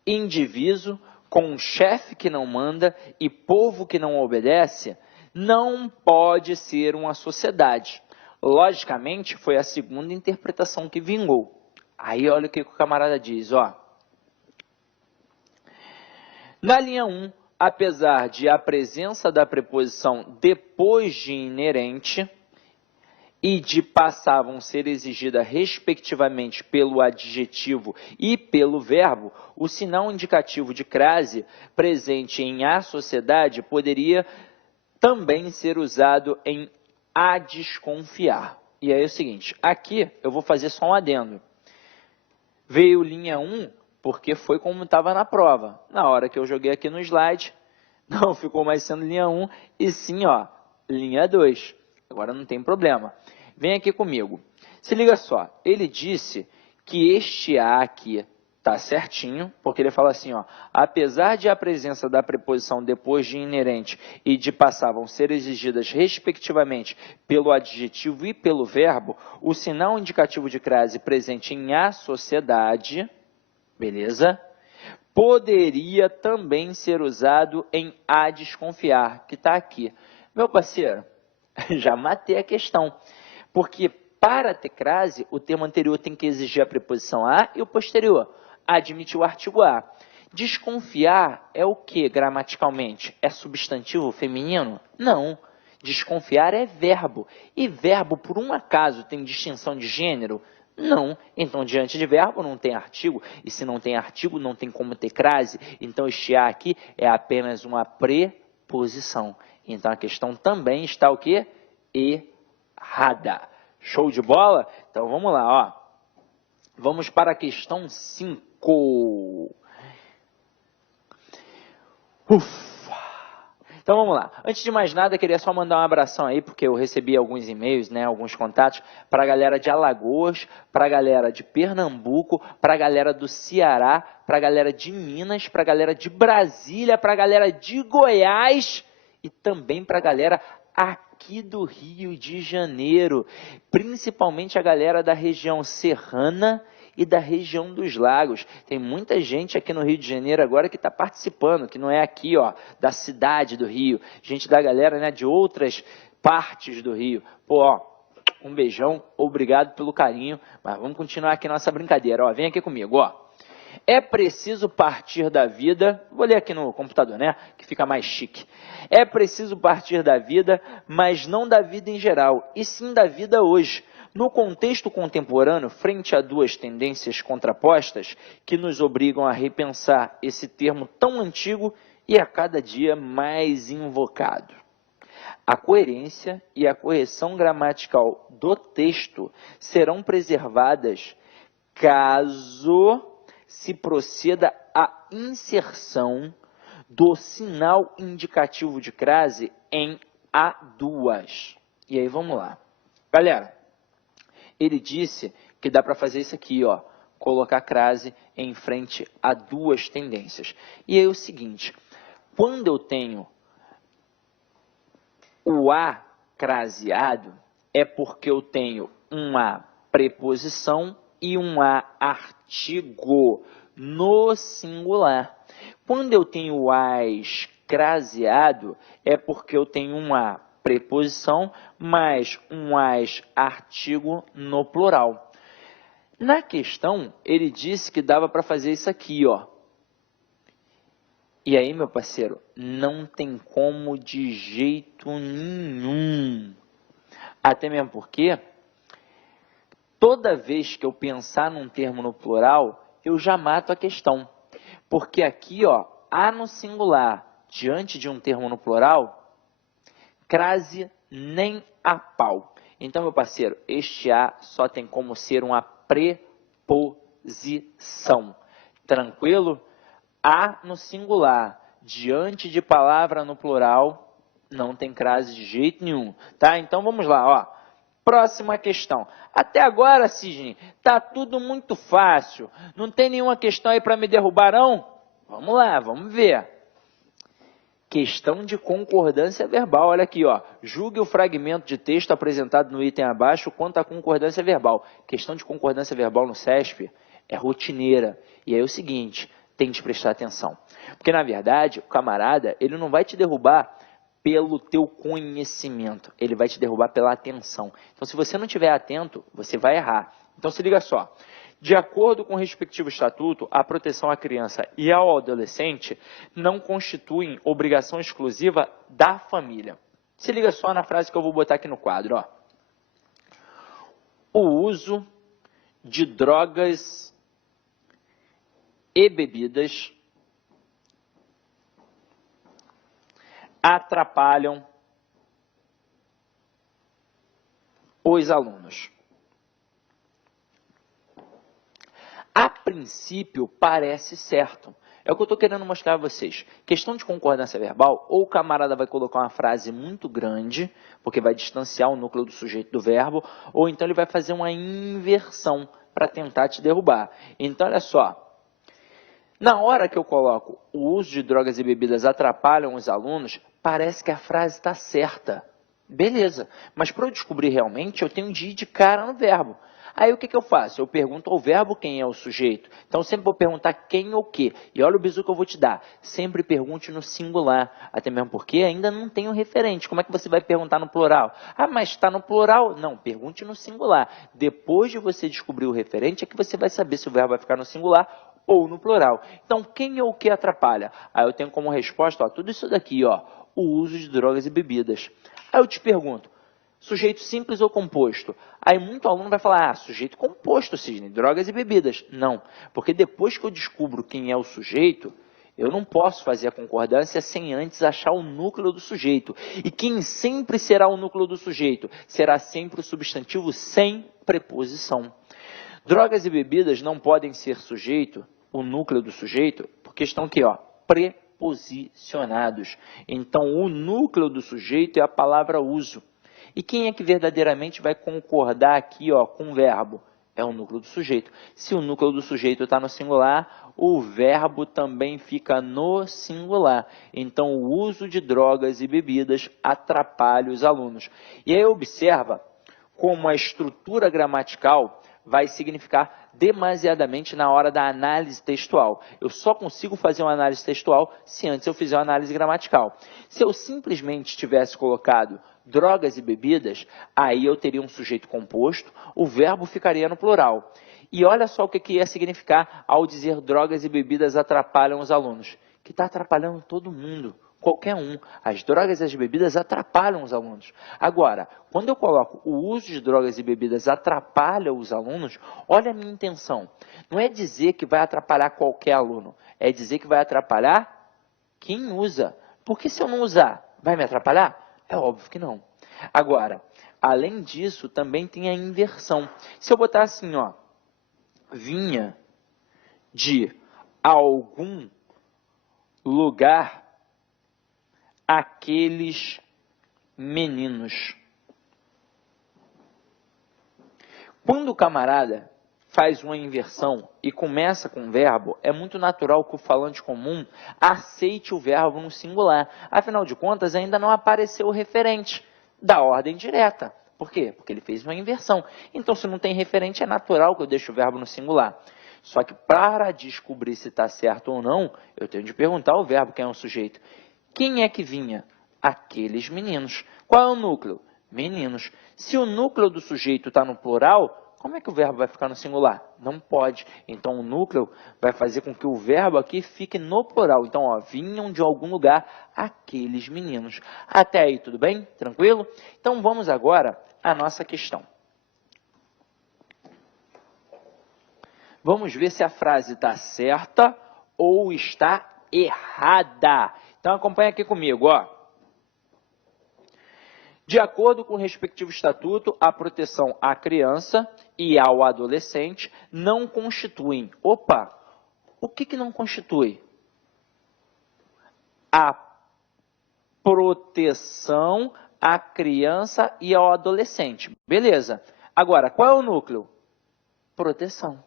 indiviso, com um chefe que não manda e povo que não obedece, não pode ser uma sociedade. Logicamente, foi a segunda interpretação que vingou. Aí olha o que o camarada diz, ó. Na linha 1, apesar de a presença da preposição depois de inerente e de passavam ser exigida respectivamente pelo adjetivo e pelo verbo, o sinal indicativo de crase presente em a sociedade poderia também ser usado em a desconfiar. E aí é o seguinte, aqui eu vou fazer só um adendo. Veio linha 1 porque foi como estava na prova. Na hora que eu joguei aqui no slide, não ficou mais sendo linha 1, e sim, ó, linha 2. Agora não tem problema. Vem aqui comigo. Se liga só, ele disse que este A aqui está certinho, porque ele fala assim, ó, apesar de a presença da preposição depois de inerente e de passavam ser exigidas respectivamente pelo adjetivo e pelo verbo, o sinal indicativo de crase presente em a sociedade, beleza? Poderia também ser usado em a desconfiar, que está aqui. Meu parceiro, já matei a questão, porque para ter crase, o termo anterior tem que exigir a preposição a e o posterior admite o artigo a. Desconfiar é o que gramaticalmente? É substantivo feminino? Não. Desconfiar é verbo. E verbo, por um acaso, tem distinção de gênero? Não. Então, diante de verbo, não tem artigo. E se não tem artigo, não tem como ter crase. Então, este a aqui é apenas uma preposição. Então, a questão também está o quê? Errada. Show de bola? Então, vamos lá, ó. Vamos para a questão 5. Ufa! Então vamos lá. Antes de mais nada, queria só mandar um abração aí, porque eu recebi alguns e-mails, né, alguns contatos, para a galera de Alagoas, para a galera de Pernambuco, para a galera do Ceará, para a galera de Minas, para a galera de Brasília, para a galera de Goiás e também para a galera aqui do Rio de Janeiro, principalmente a galera da região serrana e da região dos lagos. Tem muita gente aqui no Rio de Janeiro agora que está participando, que não é aqui, ó, da cidade do Rio. Gente da galera, né, de outras partes do Rio. Pô, ó, um beijão, obrigado pelo carinho, mas vamos continuar aqui nossa brincadeira. Ó, vem aqui comigo, ó. É preciso partir da vida, vou ler aqui no computador, né, que fica mais chique. É preciso partir da vida, mas não da vida em geral, e sim da vida hoje. No contexto contemporâneo, frente a duas tendências contrapostas que nos obrigam a repensar esse termo tão antigo e a cada dia mais invocado. A coerência e a correção gramatical do texto serão preservadas caso se proceda à inserção do sinal indicativo de crase em A2. E aí vamos lá. Galera, ele disse que dá para fazer isso aqui, ó, colocar crase em frente a duas tendências. E aí é o seguinte, quando eu tenho o A craseado, é porque eu tenho uma preposição e um A artigo no singular. Quando eu tenho o AS craseado, é porque eu tenho uma preposição mais um AS artigo no plural. Na questão, ele disse que dava para fazer isso aqui, ó. E aí, meu parceiro, não tem como de jeito nenhum. Até mesmo porque toda vez que eu pensar num termo no plural, eu já mato a questão. Porque aqui, ó, A no singular, diante de um termo no plural, crase nem a pau. Então, meu parceiro, este A só tem como ser uma preposição. Tranquilo? A no singular, diante de palavra no plural, não tem crase de jeito nenhum. Tá? Então, vamos lá, ó. Próxima questão. Até agora, Sidney, tá tudo muito fácil. Não tem nenhuma questão aí para me derrubar, não? Vamos lá, vamos ver. Questão de concordância verbal. Olha aqui, ó. Julgue o fragmento de texto apresentado no item abaixo quanto à concordância verbal. Questão de concordância verbal no CESP é rotineira. E aí é o seguinte, tem de prestar atenção. Porque, na verdade, o camarada, ele não vai te derrubar pelo teu conhecimento, ele vai te derrubar pela atenção. Então, se você não estiver atento, você vai errar. Então, se liga só. De acordo com o respectivo estatuto, a proteção à criança e ao adolescente não constituem obrigação exclusiva da família. Se liga só na frase que eu vou botar aqui no quadro, ó. O uso de drogas e bebidas atrapalham os alunos. A princípio, parece certo. É o que eu estou querendo mostrar a vocês. Questão de concordância verbal, ou o camarada vai colocar uma frase muito grande, porque vai distanciar o núcleo do sujeito do verbo, ou então ele vai fazer uma inversão para tentar te derrubar. Então, olha só. Na hora que eu coloco o uso de drogas e bebidas atrapalham os alunos, parece que a frase está certa. Beleza, mas para eu descobrir realmente, eu tenho de ir de cara no verbo. Aí o que eu faço? Eu pergunto ao verbo quem é o sujeito. Então sempre vou perguntar quem ou que. E olha o bizu que eu vou te dar. Sempre pergunte no singular. Até mesmo porque ainda não tem um referente. Como é que você vai perguntar no plural? Ah, mas está no plural? Não, pergunte no singular. Depois de você descobrir o referente, é que você vai saber se o verbo vai ficar no singular ou no plural. Então, quem é o que atrapalha? Aí eu tenho como resposta, ó, tudo isso daqui, ó, o uso de drogas e bebidas. Aí eu te pergunto, sujeito simples ou composto? Aí muito aluno vai falar, sujeito composto, Sidney, drogas e bebidas. Não, porque depois que eu descubro quem é o sujeito, eu não posso fazer a concordância sem antes achar o núcleo do sujeito. E quem sempre será o núcleo do sujeito? Será sempre o substantivo sem preposição. Drogas e bebidas não podem ser sujeito, o núcleo do sujeito, porque estão aqui, ó, preposicionados. Então, o núcleo do sujeito é a palavra uso. E quem é que verdadeiramente vai concordar aqui, ó, com o verbo? É o núcleo do sujeito. Se o núcleo do sujeito está no singular, o verbo também fica no singular. Então, o uso de drogas e bebidas atrapalha os alunos. E aí observa como a estrutura gramatical vai significar demasiadamente na hora da análise textual. Eu só consigo fazer uma análise textual se antes eu fizer uma análise gramatical. Se eu simplesmente tivesse colocado drogas e bebidas, aí eu teria um sujeito composto, o verbo ficaria no plural. E olha só o que ia significar ao dizer drogas e bebidas atrapalham os alunos. Que está atrapalhando todo mundo, qualquer um. As drogas e as bebidas atrapalham os alunos. Agora, quando eu coloco o uso de drogas e bebidas atrapalha os alunos, olha a minha intenção. Não é dizer que vai atrapalhar qualquer aluno, é dizer que vai atrapalhar quem usa. Porque se eu não usar, vai me atrapalhar? É óbvio que não. Agora, além disso, também tem a inversão. Se eu botar assim, ó, vinha de algum lugar aqueles meninos. Quando o camarada faz uma inversão e começa com o verbo, é muito natural que o falante comum aceite o verbo no singular. Afinal de contas, ainda não apareceu o referente da ordem direta. Por quê? Porque ele fez uma inversão. Então, se não tem referente, é natural que eu deixe o verbo no singular. Só que para descobrir se está certo ou não, eu tenho de perguntar ao verbo quem é o sujeito. Quem é que vinha? Aqueles meninos. Qual é o núcleo? Meninos. Se o núcleo do sujeito está no plural, como é que o verbo vai ficar no singular? Não pode. Então, o núcleo vai fazer com que o verbo aqui fique no plural. Então, ó, vinham de algum lugar aqueles meninos. Até aí, tudo bem? Tranquilo? Então, vamos agora à nossa questão. Vamos ver se a frase está certa ou está errada. Então, acompanha aqui comigo, ó. De acordo com o respectivo estatuto, a proteção à criança e ao adolescente não constituem. Opa, o que não constitui? A proteção à criança e ao adolescente. Beleza. Agora, qual é o núcleo? Proteção.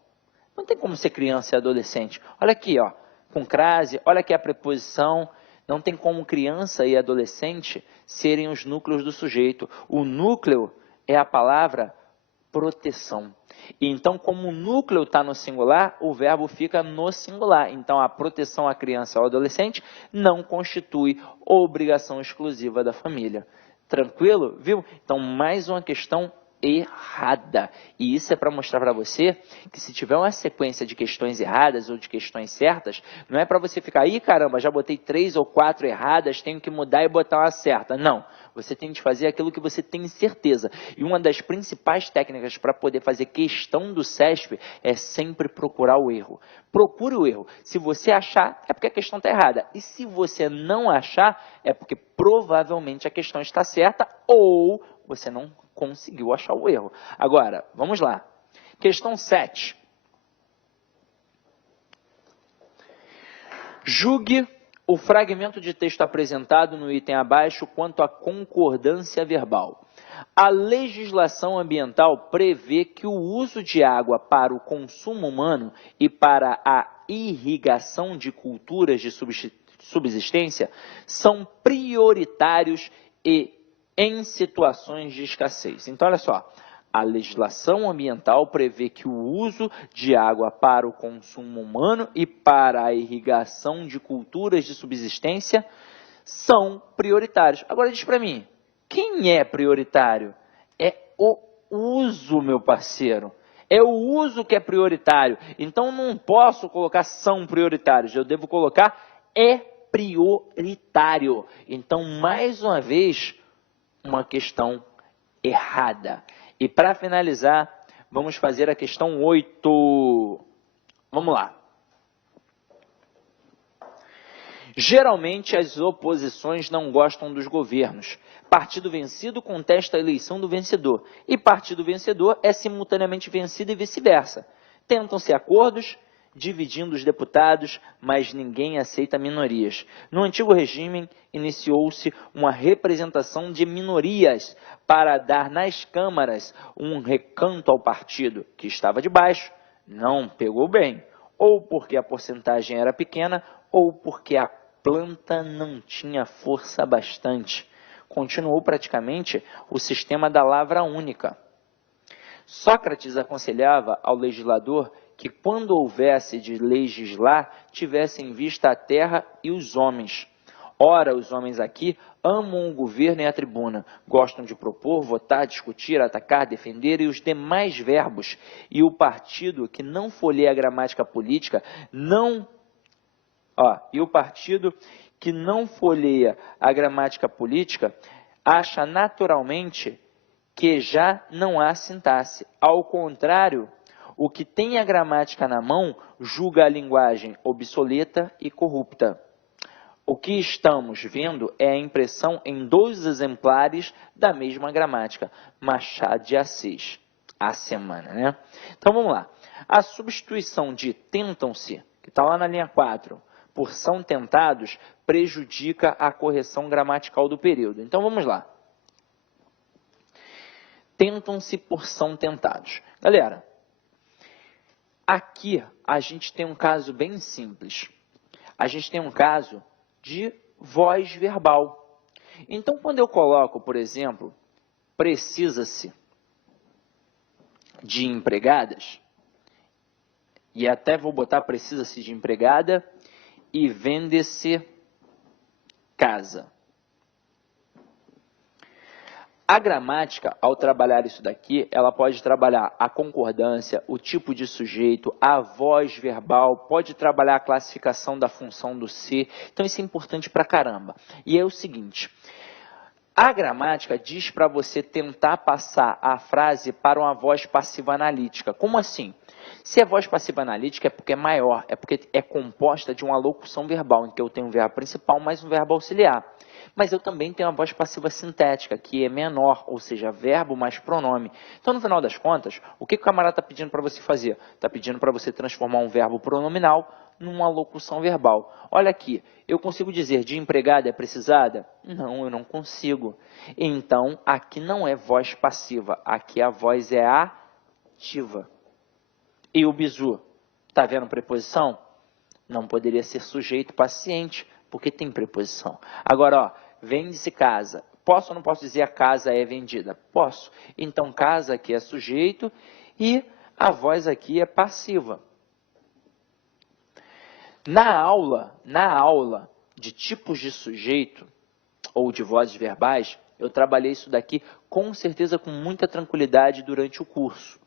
Não tem como ser criança e adolescente. Olha aqui, ó, com crase, olha aqui a preposição. Não tem como criança e adolescente serem os núcleos do sujeito. O núcleo é a palavra proteção. E então, como o núcleo está no singular, o verbo fica no singular. Então, a proteção à criança ou adolescente não constitui obrigação exclusiva da família. Tranquilo? Viu? Então, mais uma questão errada. E isso é para mostrar para você que se tiver uma sequência de questões erradas ou de questões certas, não é para você ficar, ih, caramba, já botei 3 ou 4 erradas, tenho que mudar e botar uma certa. Não. Você tem de fazer aquilo que você tem certeza. E uma das principais técnicas para poder fazer questão do CESP é sempre procurar o erro. Procure o erro. Se você achar, é porque a questão está errada. E se você não achar, é porque provavelmente a questão está certa ou você não conseguiu achar o erro. Agora, vamos lá. Questão 7. Julgue o fragmento de texto apresentado no item abaixo quanto à concordância verbal. A legislação ambiental prevê que o uso de água para o consumo humano e para a irrigação de culturas de subsistência são prioritários e em situações de escassez. Então, olha só, a legislação ambiental prevê que o uso de água para o consumo humano e para a irrigação de culturas de subsistência são prioritários. Agora diz para mim, quem é prioritário? É o uso, meu parceiro. É o uso que é prioritário. Então, não posso colocar são prioritários. Eu devo colocar é prioritário. Então, mais uma vez, uma questão errada. E para finalizar, vamos fazer a questão 8. Vamos lá. Geralmente, as oposições não gostam dos governos. Partido vencido contesta a eleição do vencedor. E partido vencedor é simultaneamente vencido e vice-versa. Tentam-se acordos, dividindo os deputados, mas ninguém aceita minorias. No antigo regime, iniciou-se uma representação de minorias para dar nas câmaras um recanto ao partido que estava de baixo. Não pegou bem, ou porque a porcentagem era pequena, ou porque a planta não tinha força bastante. Continuou praticamente o sistema da lavra única. Sócrates aconselhava ao legislador que, quando houvesse de legislar, tivesse em vista a terra e os homens. Ora, os homens aqui amam o governo e a tribuna, gostam de propor, votar, discutir, atacar, defender e os demais verbos. E o partido que não folheia a gramática política acha naturalmente que já não há sintaxe. Ao contrário, o que tem a gramática na mão julga a linguagem obsoleta e corrupta. O que estamos vendo é a impressão em 2 exemplares da mesma gramática. Machado de Assis, a semana, né? Então, vamos lá. A substituição de tentam-se, que está lá na linha 4, por são tentados, prejudica a correção gramatical do período. Então, vamos lá. Tentam-se por são tentados. Galera, aqui a gente tem um caso bem simples. A gente tem um caso de voz verbal. Então, quando eu coloco, por exemplo, precisa-se de empregadas, e até vou botar precisa-se de empregada e vende-se casa. A gramática, ao trabalhar isso daqui, ela pode trabalhar a concordância, o tipo de sujeito, a voz verbal, pode trabalhar a classificação da função do ser. Então, isso é importante pra caramba. E é o seguinte, a gramática diz para você tentar passar a frase para uma voz passiva analítica. Como assim? Se é voz passiva analítica é porque é maior, é porque é composta de uma locução verbal, em que eu tenho um verbo principal mais um verbo auxiliar. Mas eu também tenho a voz passiva sintética, que é menor, ou seja, verbo mais pronome. Então, no final das contas, o que o camarada está pedindo para você fazer? Está pedindo para você transformar um verbo pronominal numa locução verbal. Olha aqui, eu consigo dizer de empregada é precisada? Não, eu não consigo. Então, aqui não é voz passiva, aqui a voz é ativa. E o bizu, está vendo preposição? Não poderia ser sujeito paciente, porque tem preposição. Agora, ó, vende-se casa. Posso ou não posso dizer a casa é vendida? Posso. Então, casa aqui é sujeito e a voz aqui é passiva. Na aula de tipos de sujeito ou de vozes verbais, eu trabalhei isso daqui com certeza com muita tranquilidade durante o curso.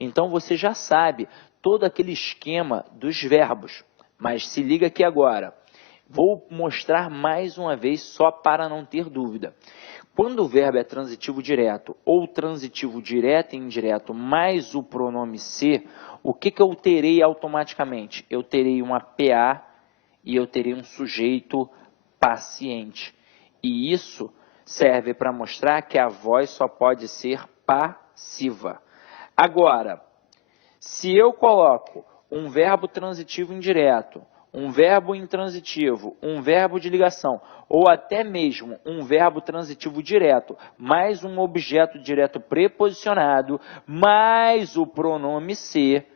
Então, você já sabe todo aquele esquema dos verbos. Mas se liga aqui agora. Vou mostrar mais uma vez só para não ter dúvida. Quando o verbo é transitivo direto ou transitivo direto e indireto mais o pronome ser, o que eu terei automaticamente? Eu terei uma PA e eu terei um sujeito paciente. E isso serve para mostrar que a voz só pode ser passiva. Agora, se eu coloco um verbo transitivo indireto, um verbo intransitivo, um verbo de ligação, ou até mesmo um verbo transitivo direto, mais um objeto direto preposicionado, mais o pronome ser,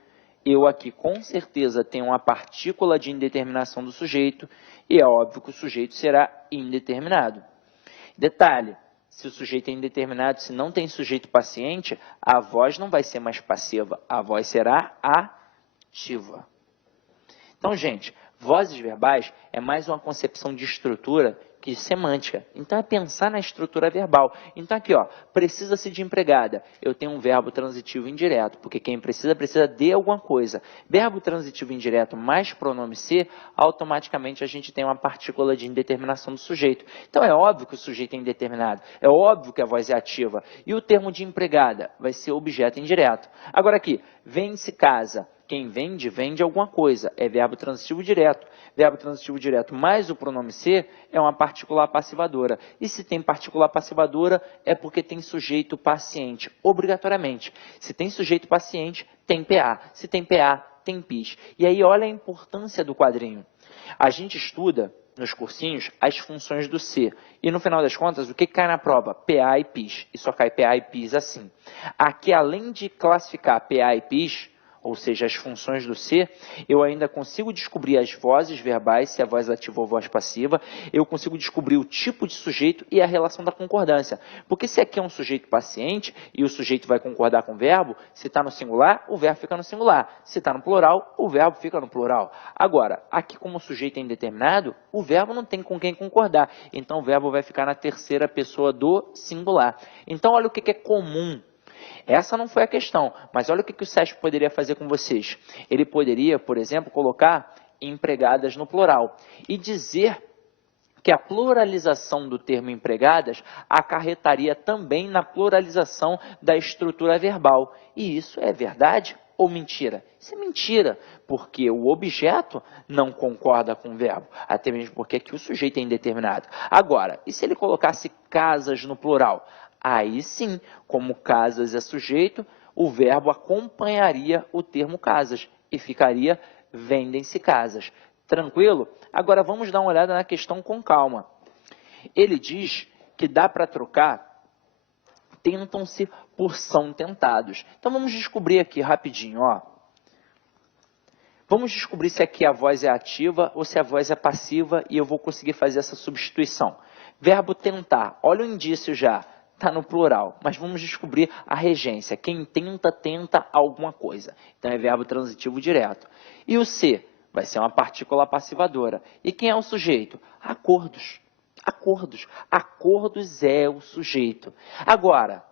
eu aqui com certeza tenho uma partícula de indeterminação do sujeito, e é óbvio que o sujeito será indeterminado. Detalhe, se o sujeito é indeterminado, se não tem sujeito paciente, a voz não vai ser mais passiva, a voz será ativa. Então, gente, vozes verbais é mais uma concepção de estrutura que semântica. Então, é pensar na estrutura verbal. Então, aqui, ó, precisa-se de empregada. Eu tenho um verbo transitivo indireto, porque quem precisa, precisa de alguma coisa. Verbo transitivo indireto mais pronome ser, automaticamente a gente tem uma partícula de indeterminação do sujeito. Então, é óbvio que o sujeito é indeterminado. É óbvio que a voz é ativa. E o termo de empregada vai ser objeto indireto. Agora aqui, vende-se casa. Quem vende, vende alguma coisa. É verbo transitivo direto. Verbo transitivo direto mais o pronome ser é uma particular passivadora. E se tem particular passivadora, é porque tem sujeito paciente, obrigatoriamente. Se tem sujeito paciente, tem PA. Se tem PA, tem PIS. E aí, olha a importância do quadrinho. A gente estuda, nos cursinhos, as funções do ser. E no final das contas, o que cai na prova? PA e PIS. E só cai PA e PIS assim. Aqui, além de classificar PA e PIS, ou seja, as funções do ser, eu ainda consigo descobrir as vozes verbais, se é voz ativa ou voz passiva, eu consigo descobrir o tipo de sujeito e a relação da concordância. Porque se aqui é um sujeito paciente e o sujeito vai concordar com o verbo, se está no singular, o verbo fica no singular. Se está no plural, o verbo fica no plural. Agora, aqui como o sujeito é indeterminado, o verbo não tem com quem concordar. Então, o verbo vai ficar na terceira pessoa do singular. Então, olha o que é comum. Essa não foi a questão, mas olha o que o SESP poderia fazer com vocês. Ele poderia, por exemplo, colocar empregadas no plural e dizer que a pluralização do termo empregadas acarretaria também na pluralização da estrutura verbal. E isso é verdade ou mentira? Isso é mentira, porque o objeto não concorda com o verbo, até mesmo porque aqui o sujeito é indeterminado. Agora, e se ele colocasse casas no plural? Aí sim, como casas é sujeito, o verbo acompanharia o termo casas e ficaria vendem-se casas. Tranquilo? Agora vamos dar uma olhada na questão com calma. Ele diz que dá para trocar tentam-se por são tentados. Então vamos descobrir aqui rapidinho, ó. Vamos descobrir se aqui a voz é ativa ou se a voz é passiva e eu vou conseguir fazer essa substituição. Verbo tentar, olha o indício já. Está no plural, mas vamos descobrir a regência. Quem tenta, tenta alguma coisa. Então, é verbo transitivo direto. E o ser vai ser uma partícula passivadora. E quem é o sujeito? Acordos. Acordos. Acordos é o sujeito. Agora,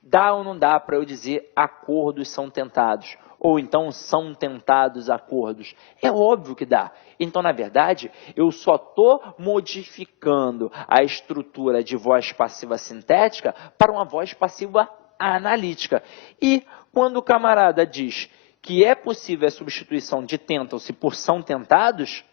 dá ou não dá para eu dizer acordos são tentados? Ou então são tentados acordos? É óbvio que dá. Então, na verdade, eu só estou modificando a estrutura de voz passiva sintética para uma voz passiva analítica. E quando o camarada diz que é possível a substituição de tentam-se por são tentados,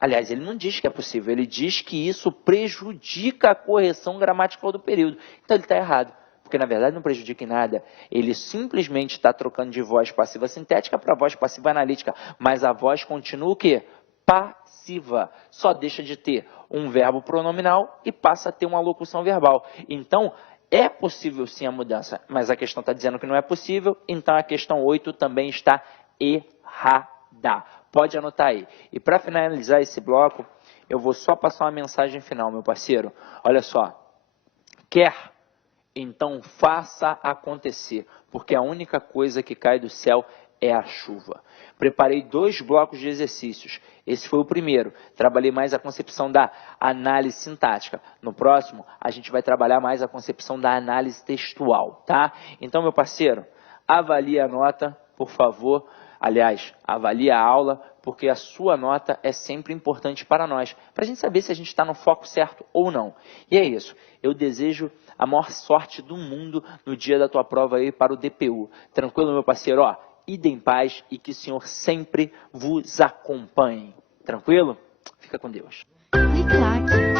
aliás, ele não diz que é possível, ele diz que isso prejudica a correção gramatical do período. Então, ele está errado. Porque, na verdade, não prejudica em nada. Ele simplesmente está trocando de voz passiva sintética para voz passiva analítica. Mas a voz continua o quê? Passiva. Só deixa de ter um verbo pronominal e passa a ter uma locução verbal. Então, é possível sim a mudança. Mas a questão está dizendo que não é possível. Então, a questão 8 também está errada. Pode anotar aí. E para finalizar esse bloco, eu vou só passar uma mensagem final, meu parceiro. Olha só. Quer... Então, faça acontecer, porque a única coisa que cai do céu é a chuva. Preparei 2 blocos de exercícios. Esse foi o primeiro. Trabalhei mais a concepção da análise sintática. No próximo, a gente vai trabalhar mais a concepção da análise textual, tá? Então, meu parceiro, avalie a nota, por favor. Aliás, avalie a aula, porque a sua nota é sempre importante para nós, para a gente saber se a gente está no foco certo ou não. E é isso. Eu desejo a maior sorte do mundo no dia da tua prova aí para o DPU. Tranquilo, meu parceiro? Ó, ide em paz e que o Senhor sempre vos acompanhe. Tranquilo? Fica com Deus. Clique lá aqui.